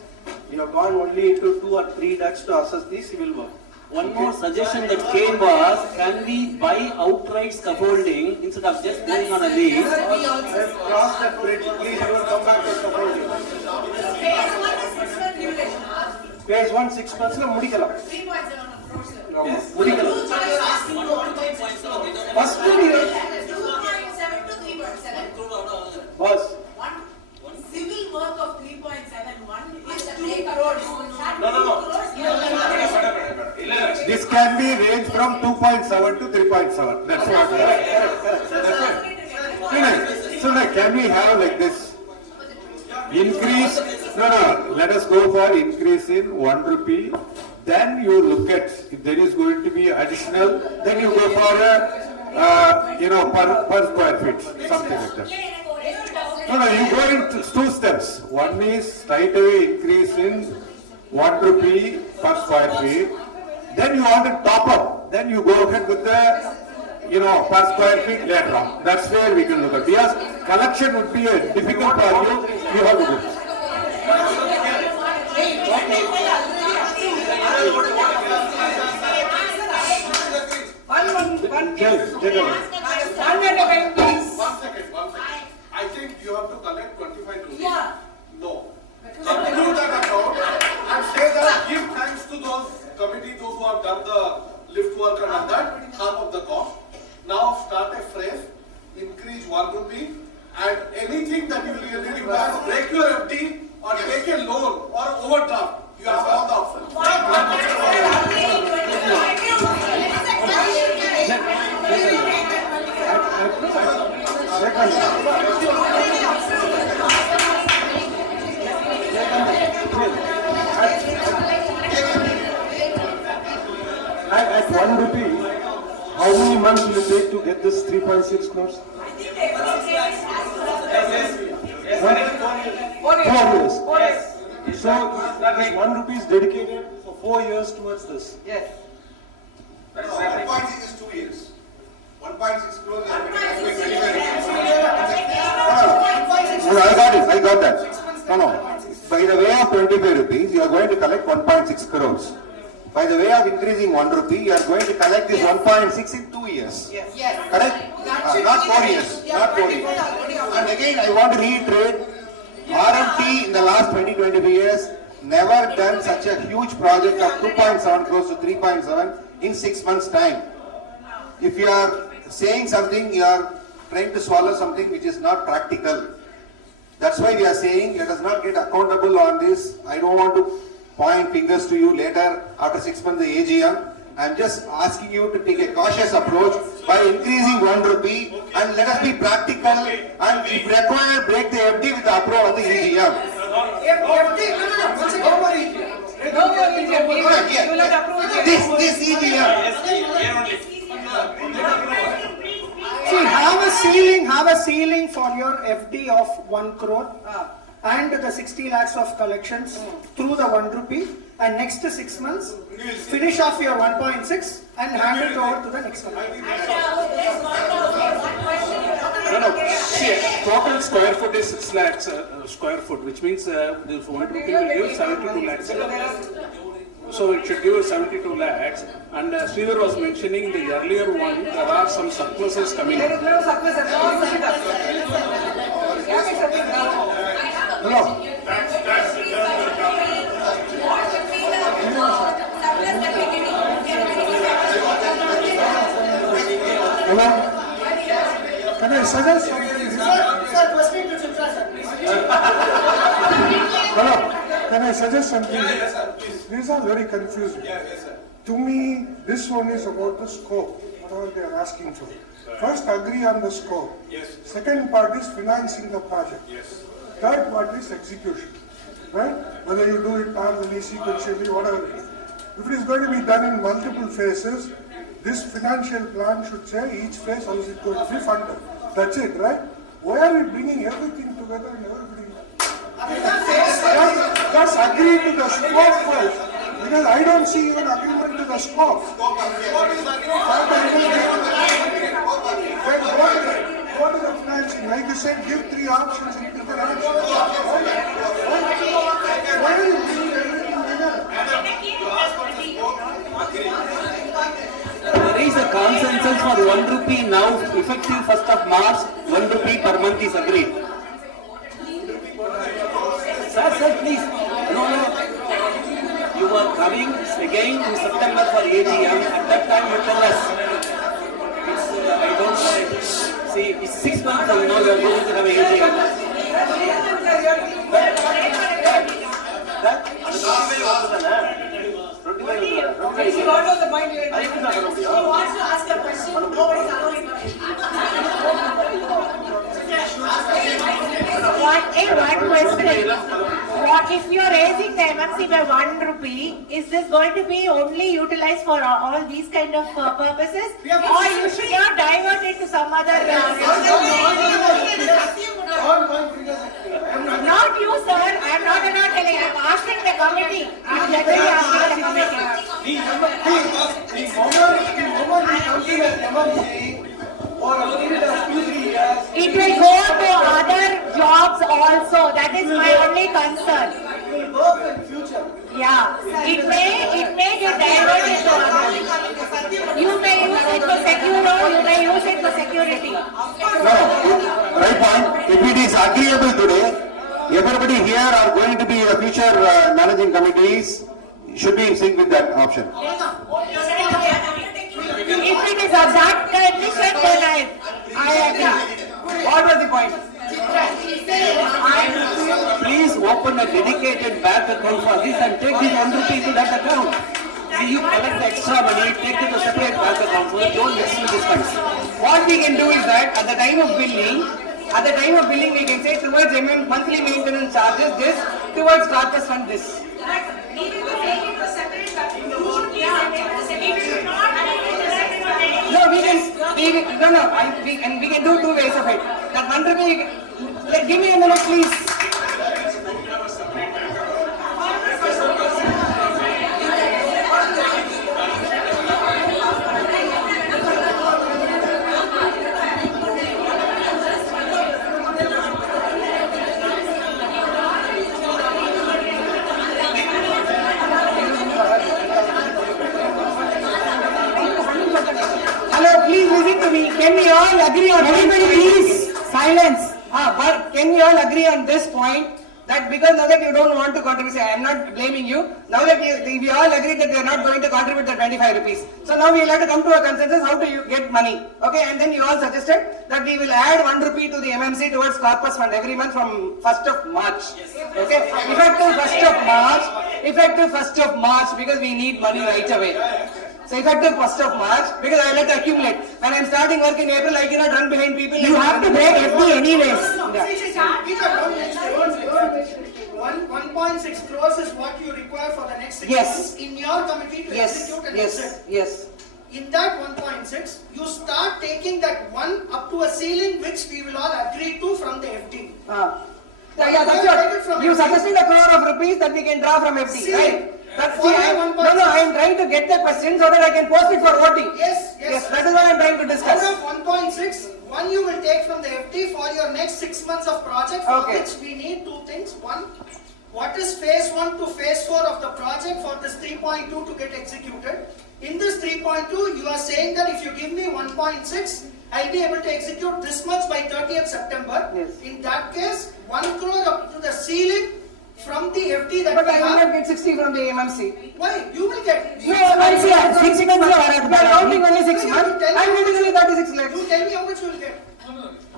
we have gone only into 2 or 3 ducts to assess the civil work. One more suggestion that came was, can we buy outright scaffolding instead of just going on a lease? Cross that bridge, please you will come back to scaffolding. Phase 1 6 months la mudikalam. 3.7 crores. Yes. Mudikalam. First year. 2.7 to 3.7. Boss. Civil work of 3.71 is 2 crores. No. This can be range from 2.7 to 3.7. That's what. So like, can we have like this increase? No. Let us go for increase in 1 rupee. Then you look at if there is going to be additional. Then you go for a per square feet, something like that. No, you go in 2 steps. One is straight away increase in 1 rupee per square feet. Then you want to top up. Then you go ahead with the, per square feet later on. That's where we can look at. Because collection would be a difficult for you. You have to do. One second. I think you have to collect 25 rupees. Yeah. No. Do that account and say that give thanks to those committee, those who have done the lift work and all that, half of the cost. Now start a phrase, increase 1 rupee, and anything that you really require, break your FD or take a loan or overdraft. You have all the options. At 1 rupee, how many months will it take to get this 3.6 crores? 4 years. So this 1 rupee is dedicated for 4 years towards this. Yes. 1.6 is 2 years. 1.6 crores. No, I got that. No. By the way of 25 rupees, you are going to collect 1.6 crores. By the way of increasing 1 rupee, you are going to collect this 1.6 in 2 years. Yes. Correct? Not 4 years. Not 4 years. And again, I want to reiterate, RMT in the last 20-25 years never done such a huge project of 2.7 crores to 3.7 in 6 months' time. If you are saying something, you are trying to swallow something which is not practical. That's why we are saying, let us not get accountable on this. I don't want to point fingers to you later after 6 months the AGM. I'm just asking you to take a cautious approach by increasing 1 rupee and let us be practical and if required break the FD with the approval of the AGM. See, have a a ceiling for your FD of 1 crore and the 60 lakhs of collections through the 1 rupee, and next 6 months finish off your 1.6 and hand it over to the next one. No. See, total square foot is 6 lakhs square foot, which means this 1 rupee will give 72 lakhs. So it should give 72 lakhs. And Sridhar was mentioning in the earlier one, there are some surpluses coming. There is no surplus at all. No. Hello? Can I suggest something? Sir, question to Chitra, sir. Hello? Can I suggest something? Yes, sir, please. These are very confusing. Yes, sir. To me, this one is about the scope, whatever they are asking for. First, agree on the scope. Yes. Second part is financing the project. Yes. Third part is execution, right? Whether you do it parallelly, sequentially, whatever it is. If it is going to be done in multiple phases, this financial plan should say each phase how is it going to be funded. That's it, right? Why are we bringing everything together and everybody? Let's agree to the scope first, because I don't see even agreement to the scope. Then go to the financing. Like you said, give 3 options and pick an option. Why are you bringing everything together? There is a consensus for 1 rupee now, effective 1st of March, 1 rupee per month is agreed. Sir, please. No. You are coming again in September for AGM. At that time you tell us. I don't know. See, it's 6 months from now you are going to have AGM. What was the point you had? He wants to ask a question, nobody's allowing him. One question. What if you are raising the MMC by 1 rupee? Is this going to be only utilized for all these kind of purposes? Or you should not divert it to some other... Not you, sir. I am not telling. I am asking the committee. I am generally asking the committee. It will go to other jobs also. That is my only concern. Yeah, it may get diverted to others. You may use it for security, you may use it for security. No, right point. If it is agreeable today, everybody here are going to be the future managing committees, should be in sync with that option. If it is of that condition, then I agree. What was the point? Please open a dedicated bank account for this and take this 1 rupee to that account. See, you collect the extra money, take it to a separate bank account, so don't mix with this funds. What we can do is that at the time of billing we can say towards monthly maintenance charges this, towards corpus fund this. No, we can do 2 ways of it. That 1 rupee, give me a minute please. Hello, please listen to me. Can we all agree on Everybody please, silence. But can we all agree on this point that because now that you don't want to contribute, I am not blaming you. Now that we all agreed that we are not going to contribute the 25 rupees. So now we will have to come to a consensus how to get money. Okay, and then you all suggested that we will add 1 rupee to the MMC towards corpus fund every month from 1st of March. Okay, effective 1st of March because we need money right away. So effective 1st of March, because I let it accumulate. When I'm starting work in April, I cannot run behind people. You have to break FD anyways. 1.6 crores is what you require for the next 6 Yes. months in your committee to execute and exit. Yes. In that 1.6, you start taking taking that one up to a ceiling which we will all agree to from the FD. Yeah, that's what. You suggesting a crore of rupees that we can draw from FD, See, right? That's for the, I am trying to get the question so that I can post it for voting. Yes. That is what I am trying to discuss. Out of 1.6, one you will take from the FD for your next 6 months of project, for Okay. which we need two things. One, what is phase 1 to phase 4 of the project for this 3.2 to get executed? In this 3.2, you are saying that if you give me 1.6, I'll be able to execute this much by 30th September. Yes. In that case, 1 crore up to the ceiling from the FD that But we I will have. not get 60 from the MMC. Why? You will get. No, I see. 6 months. We are counting only 6 months. I am getting only 36 lakhs. You tell me how much you will get.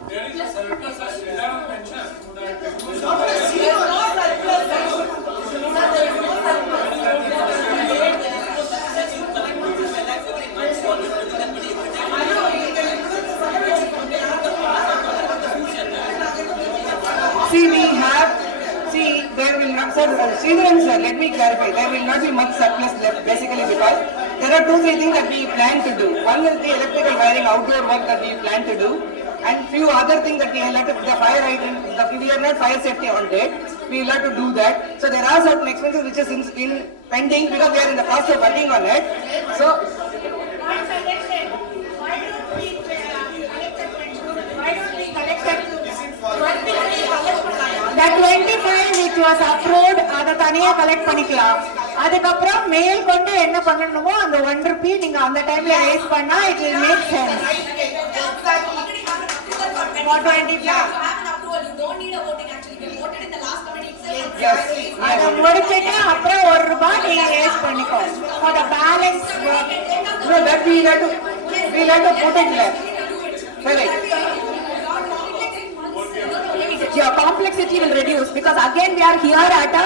There is a surplus, as Sridharan mentioned, there will not, sir, Sridharan sir, let me clarify, there will not be much surplus left basically because there are 2-3 things that we plan to do. One is the electrical wiring outdoor work that we plan to do, and few other things that we will have to, the fire hydrant, we are not fire safety on date, we will have to do that. So there are certain expenses which is in pending because we are in the process of working on it. So, that 25 which was approved அதை தனியா collect பண்ணிக்கலாம். அதுக்கப்புறம் மேல் கொண்டு என்ன பண்ணணுமோ அந்த 1 rupee நீங்க அந்த டைம்ல ரேஸ் பண்ணா it will make sense. For 25. You don't need a voting actually. We voted in the last committee itself. அதை முடிச்சிட்டு அப்புறம் 1 ரூபாய் நீங்க ரேஸ் பண்ணிக்கோ. For the balance work. no, that we will have to put it left. Correct. Your complexity will reduce because again we are here at a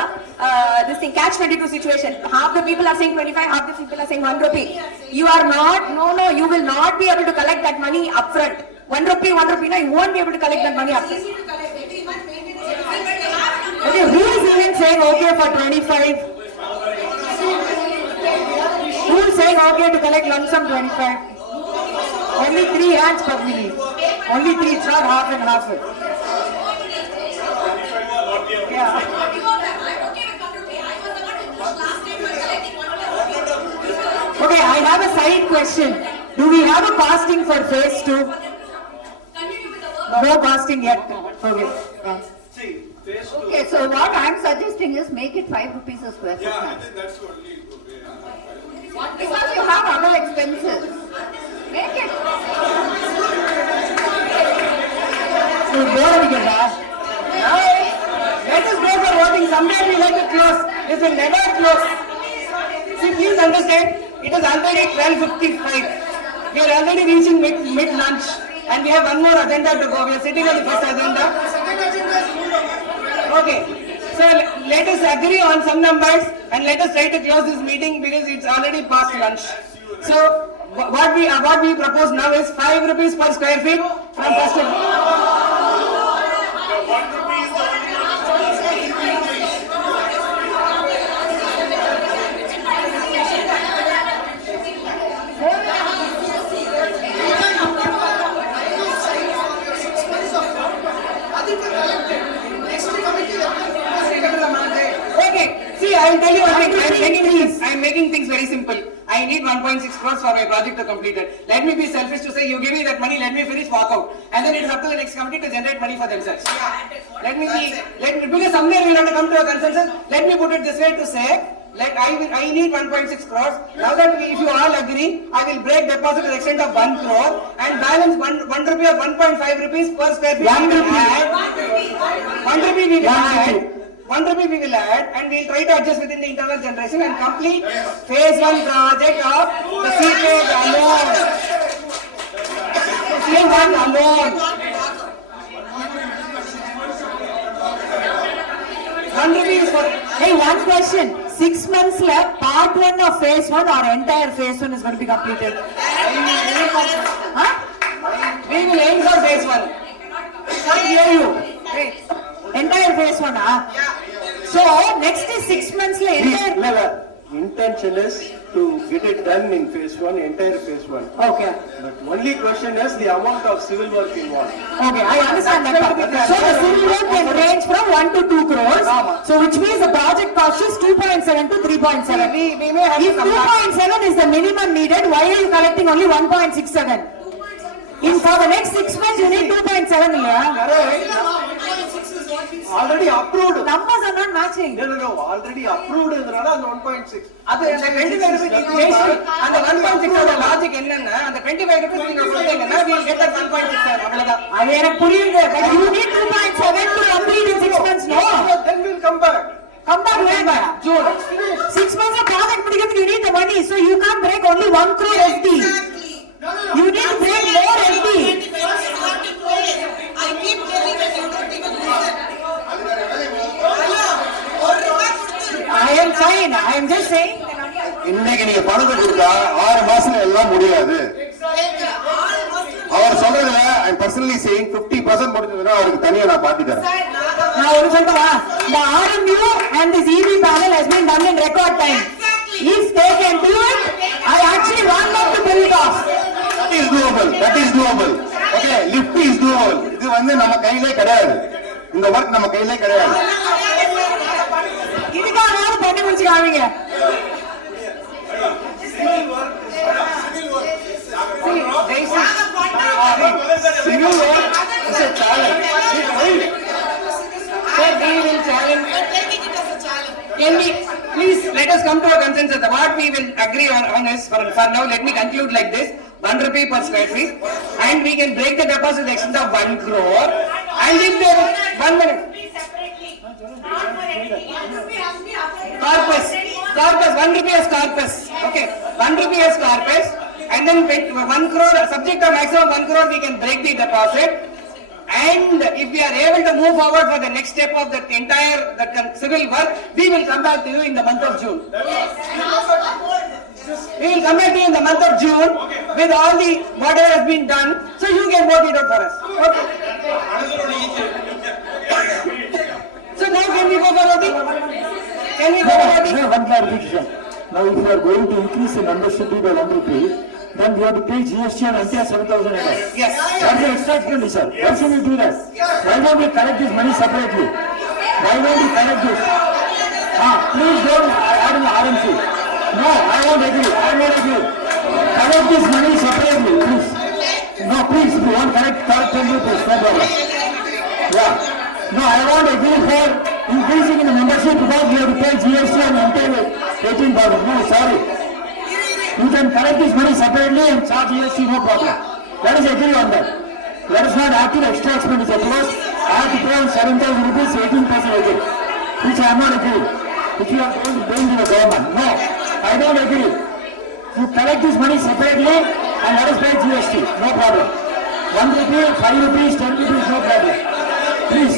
this thing catch-22 situation. Half the people are saying 25, half the people are saying 1 rupee. You are not, no, you will not be able to collect that money upfront. 1 rupee, no, you won't be able to collect that money upfront. Okay, who is even saying okay for 25? Who is saying okay to collect lump sum 25? Only 3 hands per million. Only 3, it's not half and half. Yeah. Okay, I have a side question. Do we have a costing for phase 2? No costing yet. Okay. Okay, so what I'm suggesting is make it 5 rupees a square foot. Yeah, I think that's only. Because you have other expenses. Make it. Let us go for voting. Somewhere we like to close. This will never close. See, please understand, it is already 12:55. We are already reaching mid-lunch and we have one more agenda to go. We are sitting on the first agenda. Okay, so let us agree on some numbers and let us try to close this meeting because it's already past lunch. So, what we propose now is 5 rupees per square feet from first of I will tell you one thing. I am making things very simple. I need 1.6 crores for my project to complete it. Let me be selfish to say, you give me that money, let me finish, walk out. And then it is up to the next committee to generate money for themselves. Let me because somewhere we will have to come to a consensus. Let me put it this way to say, I need 1.6 crores. Now that if you all agree, I will break deposit to the extent of 1 crore and balance 1 rupee or 1.5 rupees per square feet. 1 rupee. 1 rupee we will add. 1 rupee we will add and we will try to adjust within the internal generation and complete phase 1 project of the seepage alone. Phase 1 alone. 1 rupee is for... Hey, one question. 6 months left, part 1 of phase 1 or entire phase 1 is going to be completed? Huh? We will aim for phase 1. I can't hear you. Hey. Entire phase 1, huh? So, next is 6 months later. Intention is to get it done in phase 1, entire phase 1. Okay. But only question is the amount of civil work involved. Okay, I understand that part. So the civil work can range from 1 to 2 crores. So which means the project cost is 2.7 to 3.7. We may have If to come back. 2.7 is the minimum needed, why are you collecting only 1.67? For the next 6 months, you need 2.7 million. Already approved. Numbers are not matching. No, already approved இதனால அந்த 1.6. அது அந்த 25 rupees அந்த 1.6 ஓட logic என்னன்னா அந்த 25 rupees நீங்க கொடுத்தீங்கன்னா we will get that 1.6 அவ்வளவுதான். அது எனக்கு புரியுது. But you need 2.7 to complete in 6 months, no? Then we will come back. Come back when? June. 6 months of project முடிக்கிறதுக்கு you need the money. So you can't break only 1 crore FD. You need to break more FD. I keep telling that you don't even listen. I am fine. I am just saying. இன்னைக்கு நீங்க பணத்தை கொடுத்தா 6 மாசத்துல எல்லாம் முடியாது. அவர் சொல்றதுல I am personally saying 50% முடிஞ்சதுன்னா அவருக்கு தனியா நான் பார்ட்டி தரேன். நான் ஒரு சொல்லவா? The RMU and this EV panel has been done in record time. If they can do it, I actually want them to build it off. That is doable. Okay, lift is doable. இது வந்து நம்ம கையிலே கிடையாது. இந்த work நம்ம கையிலே கிடையாது. இதுக்காக பண்ணி முடிச்சுக்காதீங்க. Civil work is a challenge. Sir, we will challenge. Can we please let us come to a consensus? What we will agree on is for now. Let me conclude like this: 1 rupee per square feet, and we can break the deposit to the extent of 1 crore. And if there is 1 minute. Corpus, 1 rupee as corpus. Okay, 1 rupee as corpus, and then 1 crore, subject to maximum 1 crore, we can break the deposit. And if we are able to move forward for the next step of the entire civil work, we will come back to you in the month of June. We will come back to you in the month of June with all the whatever has been done, so you can vote it out for us. Okay. So now can we go for voting? Can we go for voting? One clarification. Now if you are going to increase the membership fee by 1 rupee, then we have to pay GST on entire 7,000 naira. Yes. That's an extra expenditure. Why should we do that? Why don't we collect this money separately? Why don't we collect this? Please don't add in the RMC. No, I won't agree. I won't agree. Collect this money separately, please. No, please, if you want collect 10 rupees, no problem. Yeah. No, I won't agree for increasing in the membership because we have to pay GST on entire 18,000. No, sorry. You can collect this money separately and charge GST, no problem. Let us agree on that. Let us not add to the extra expenditure because I have to pay on 7,000 rupees, 18% again, which I am not agree. Which you are going to bring to the government. No, I don't agree. You collect this money separately and let us pay GST, no problem. 1 rupee, 5 rupees, 10 rupees, no problem. Please,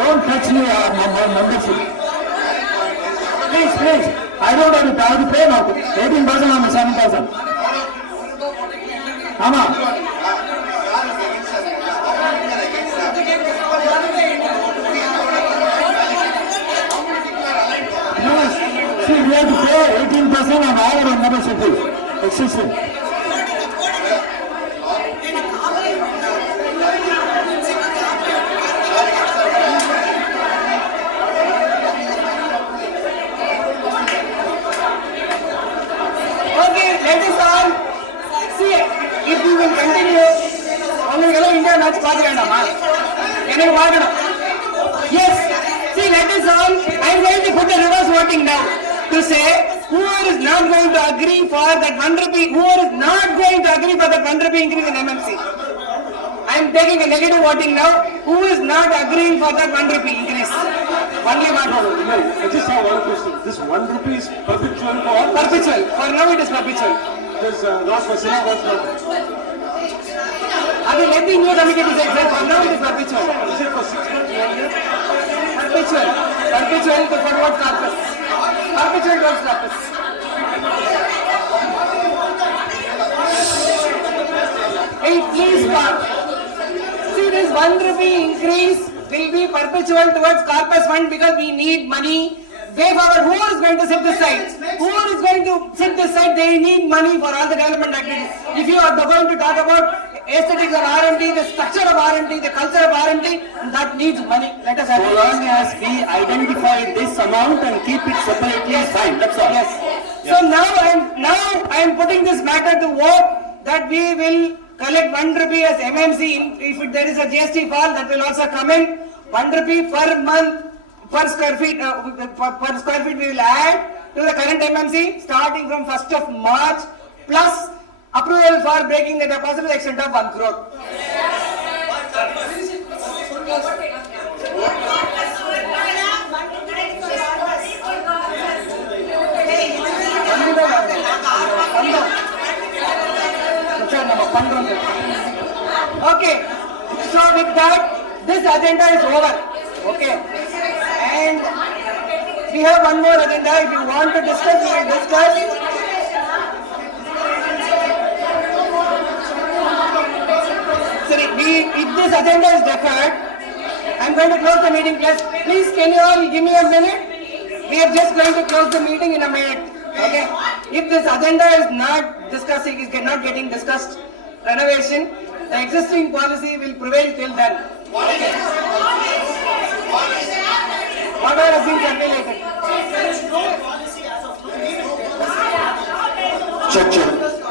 don't touch me my membership. Please. I don't have to pay now. 18% on the 7,000. Ama. No, see, we have to pay 18% on all our membership fees. Existing. Yes. See, let us all. I am going to put the reverse voting now to say whoever is not going to agree for that 1 rupee, whoever is not going to agree for that 1 rupee increase in MMC. I am taking a negative voting now. Who is not agreeing for that 1 rupee increase? Only one vote. No, I just have one question. This 1 rupee is perpetual for all? Perpetual. For now it is perpetual. It is not for 6 months now. I will let the new committee decide. For now it is perpetual. Is it for 6 months? Perpetual. Perpetual for what purpose? Perpetual towards purpose. Hey, please stop. See, this 1 rupee increase will be perpetual towards corpus fund because we need money way forward, who is going to sit this side? Who is going to sit this side? They need money for all the development activities. If you are going to talk about aesthetics of R&D, the structure of R&D, the culture of R&D, that needs money. Let us have So long as we identify this amount and keep it separately is fine, that's all. Yes. So now I am putting this matter to vote that we will collect 1 rupee as MMC. If there is a GST fall, that will also come in. 1 rupee per month per square feet. Per square feet we will add to the current MMC starting from 1st of March plus approval for breaking the deposit to the extent of 1 crore. Okay, so with that, this agenda is over. Okay, and we have one more agenda. If you want to discuss, we will discuss. Sorry, if this agenda is deferred, I am going to close the meeting. Please, can you all give me a minute? We are just going to close the meeting in a minute. Okay. If this agenda is not getting discussed, renovation, the existing policy will prevail till then. Okay. Whatever has been circulated. Check.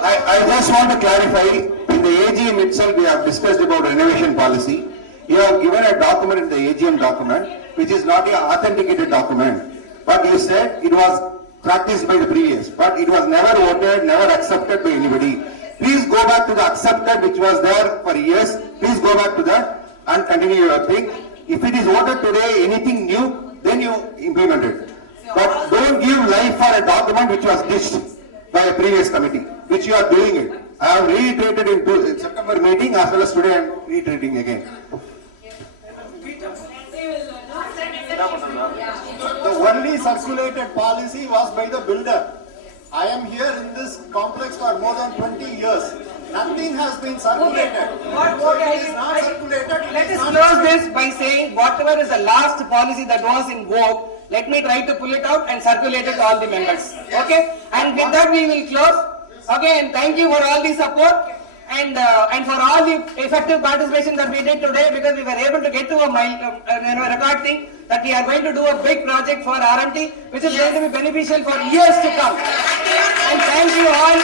I just want to clarify, in the AGM itself we have discussed about renovation policy. You have given a document in the AGM document, which is not an authenticated document. But you said it was practiced by the previous, but it was never voted, never accepted by anybody. Please go back to the accepted which was there for years. Please go back to that and continue your thing. If it is voted today, anything new, then you implement it. But don't give life for a document which was ditched by a previous committee, which you are doing it. I have reiterated in September meeting as well as today I am reiterating again. The only circulated policy was by the builder. I am here in this complex for more than 20 years. Nothing has been circulated. It is not circulated. Let us close this by saying whatever is the last policy that was in vogue, let me try to pull it out and circulate it to all the members. Okay? And with that we will close. Okay, and thank you for all the support and for all the effective participation that we did today, because we were able to get to a record thing that we are going to do a big project for R&D, which is going to be beneficial for years to come. And thank you all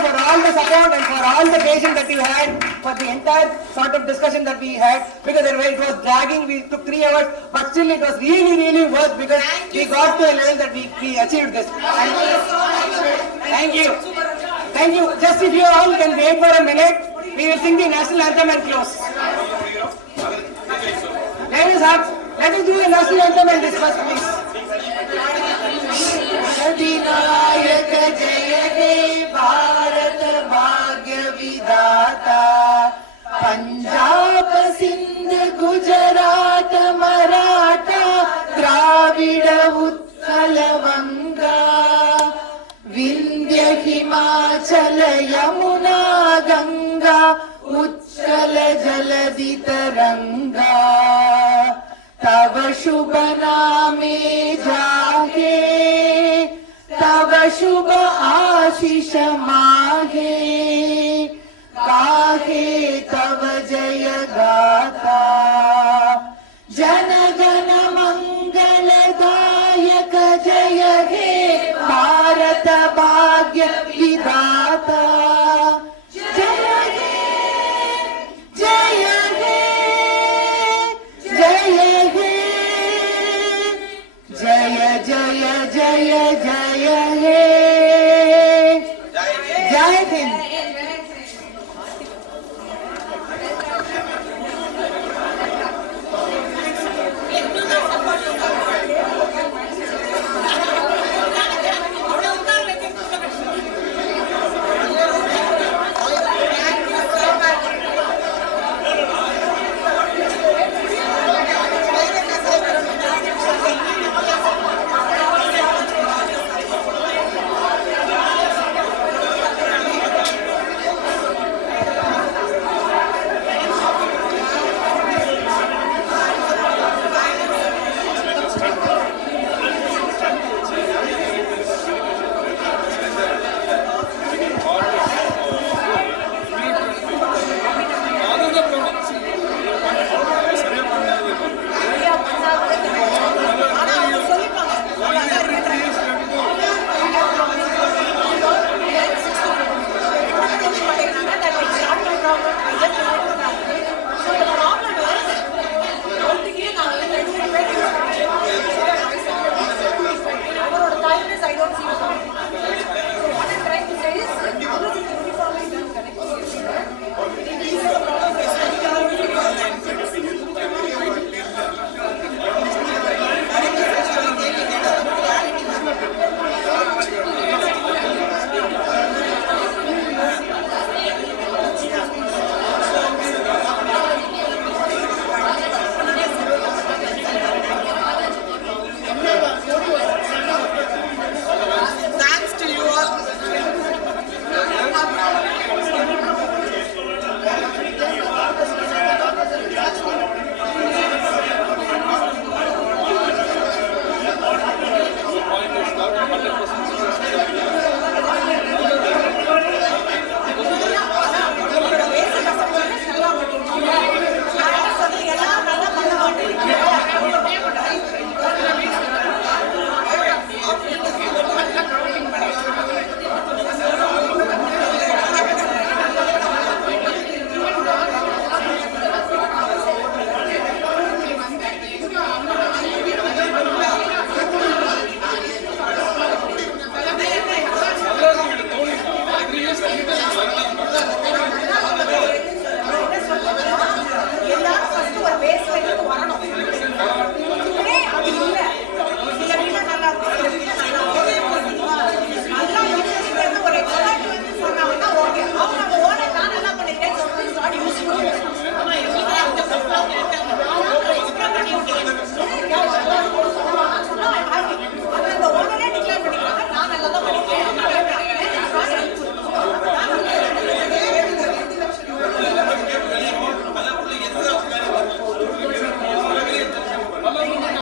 for all the support and for all the patience that you had for the entire sort of discussion that we had, because it was dragging. We took 3 hours, but still it was really worth, because we got to a level that we achieved this. Thank you. Thank you. Just if you all can wait for a minute, we will sing the national anthem and close. Let us do the national anthem and discuss, please. अधिनायक जय हे भारत भाग्य विधाता पंजाब सिंध गुजरात मराठा द्राविड उत्कल वंगा विंध्य हिमाचल यमुना गंगा उत्कल जलधि तरंगा तव शुभ नामे जागे तव शुभ आशीष मागे गाहे तव जय गाथा।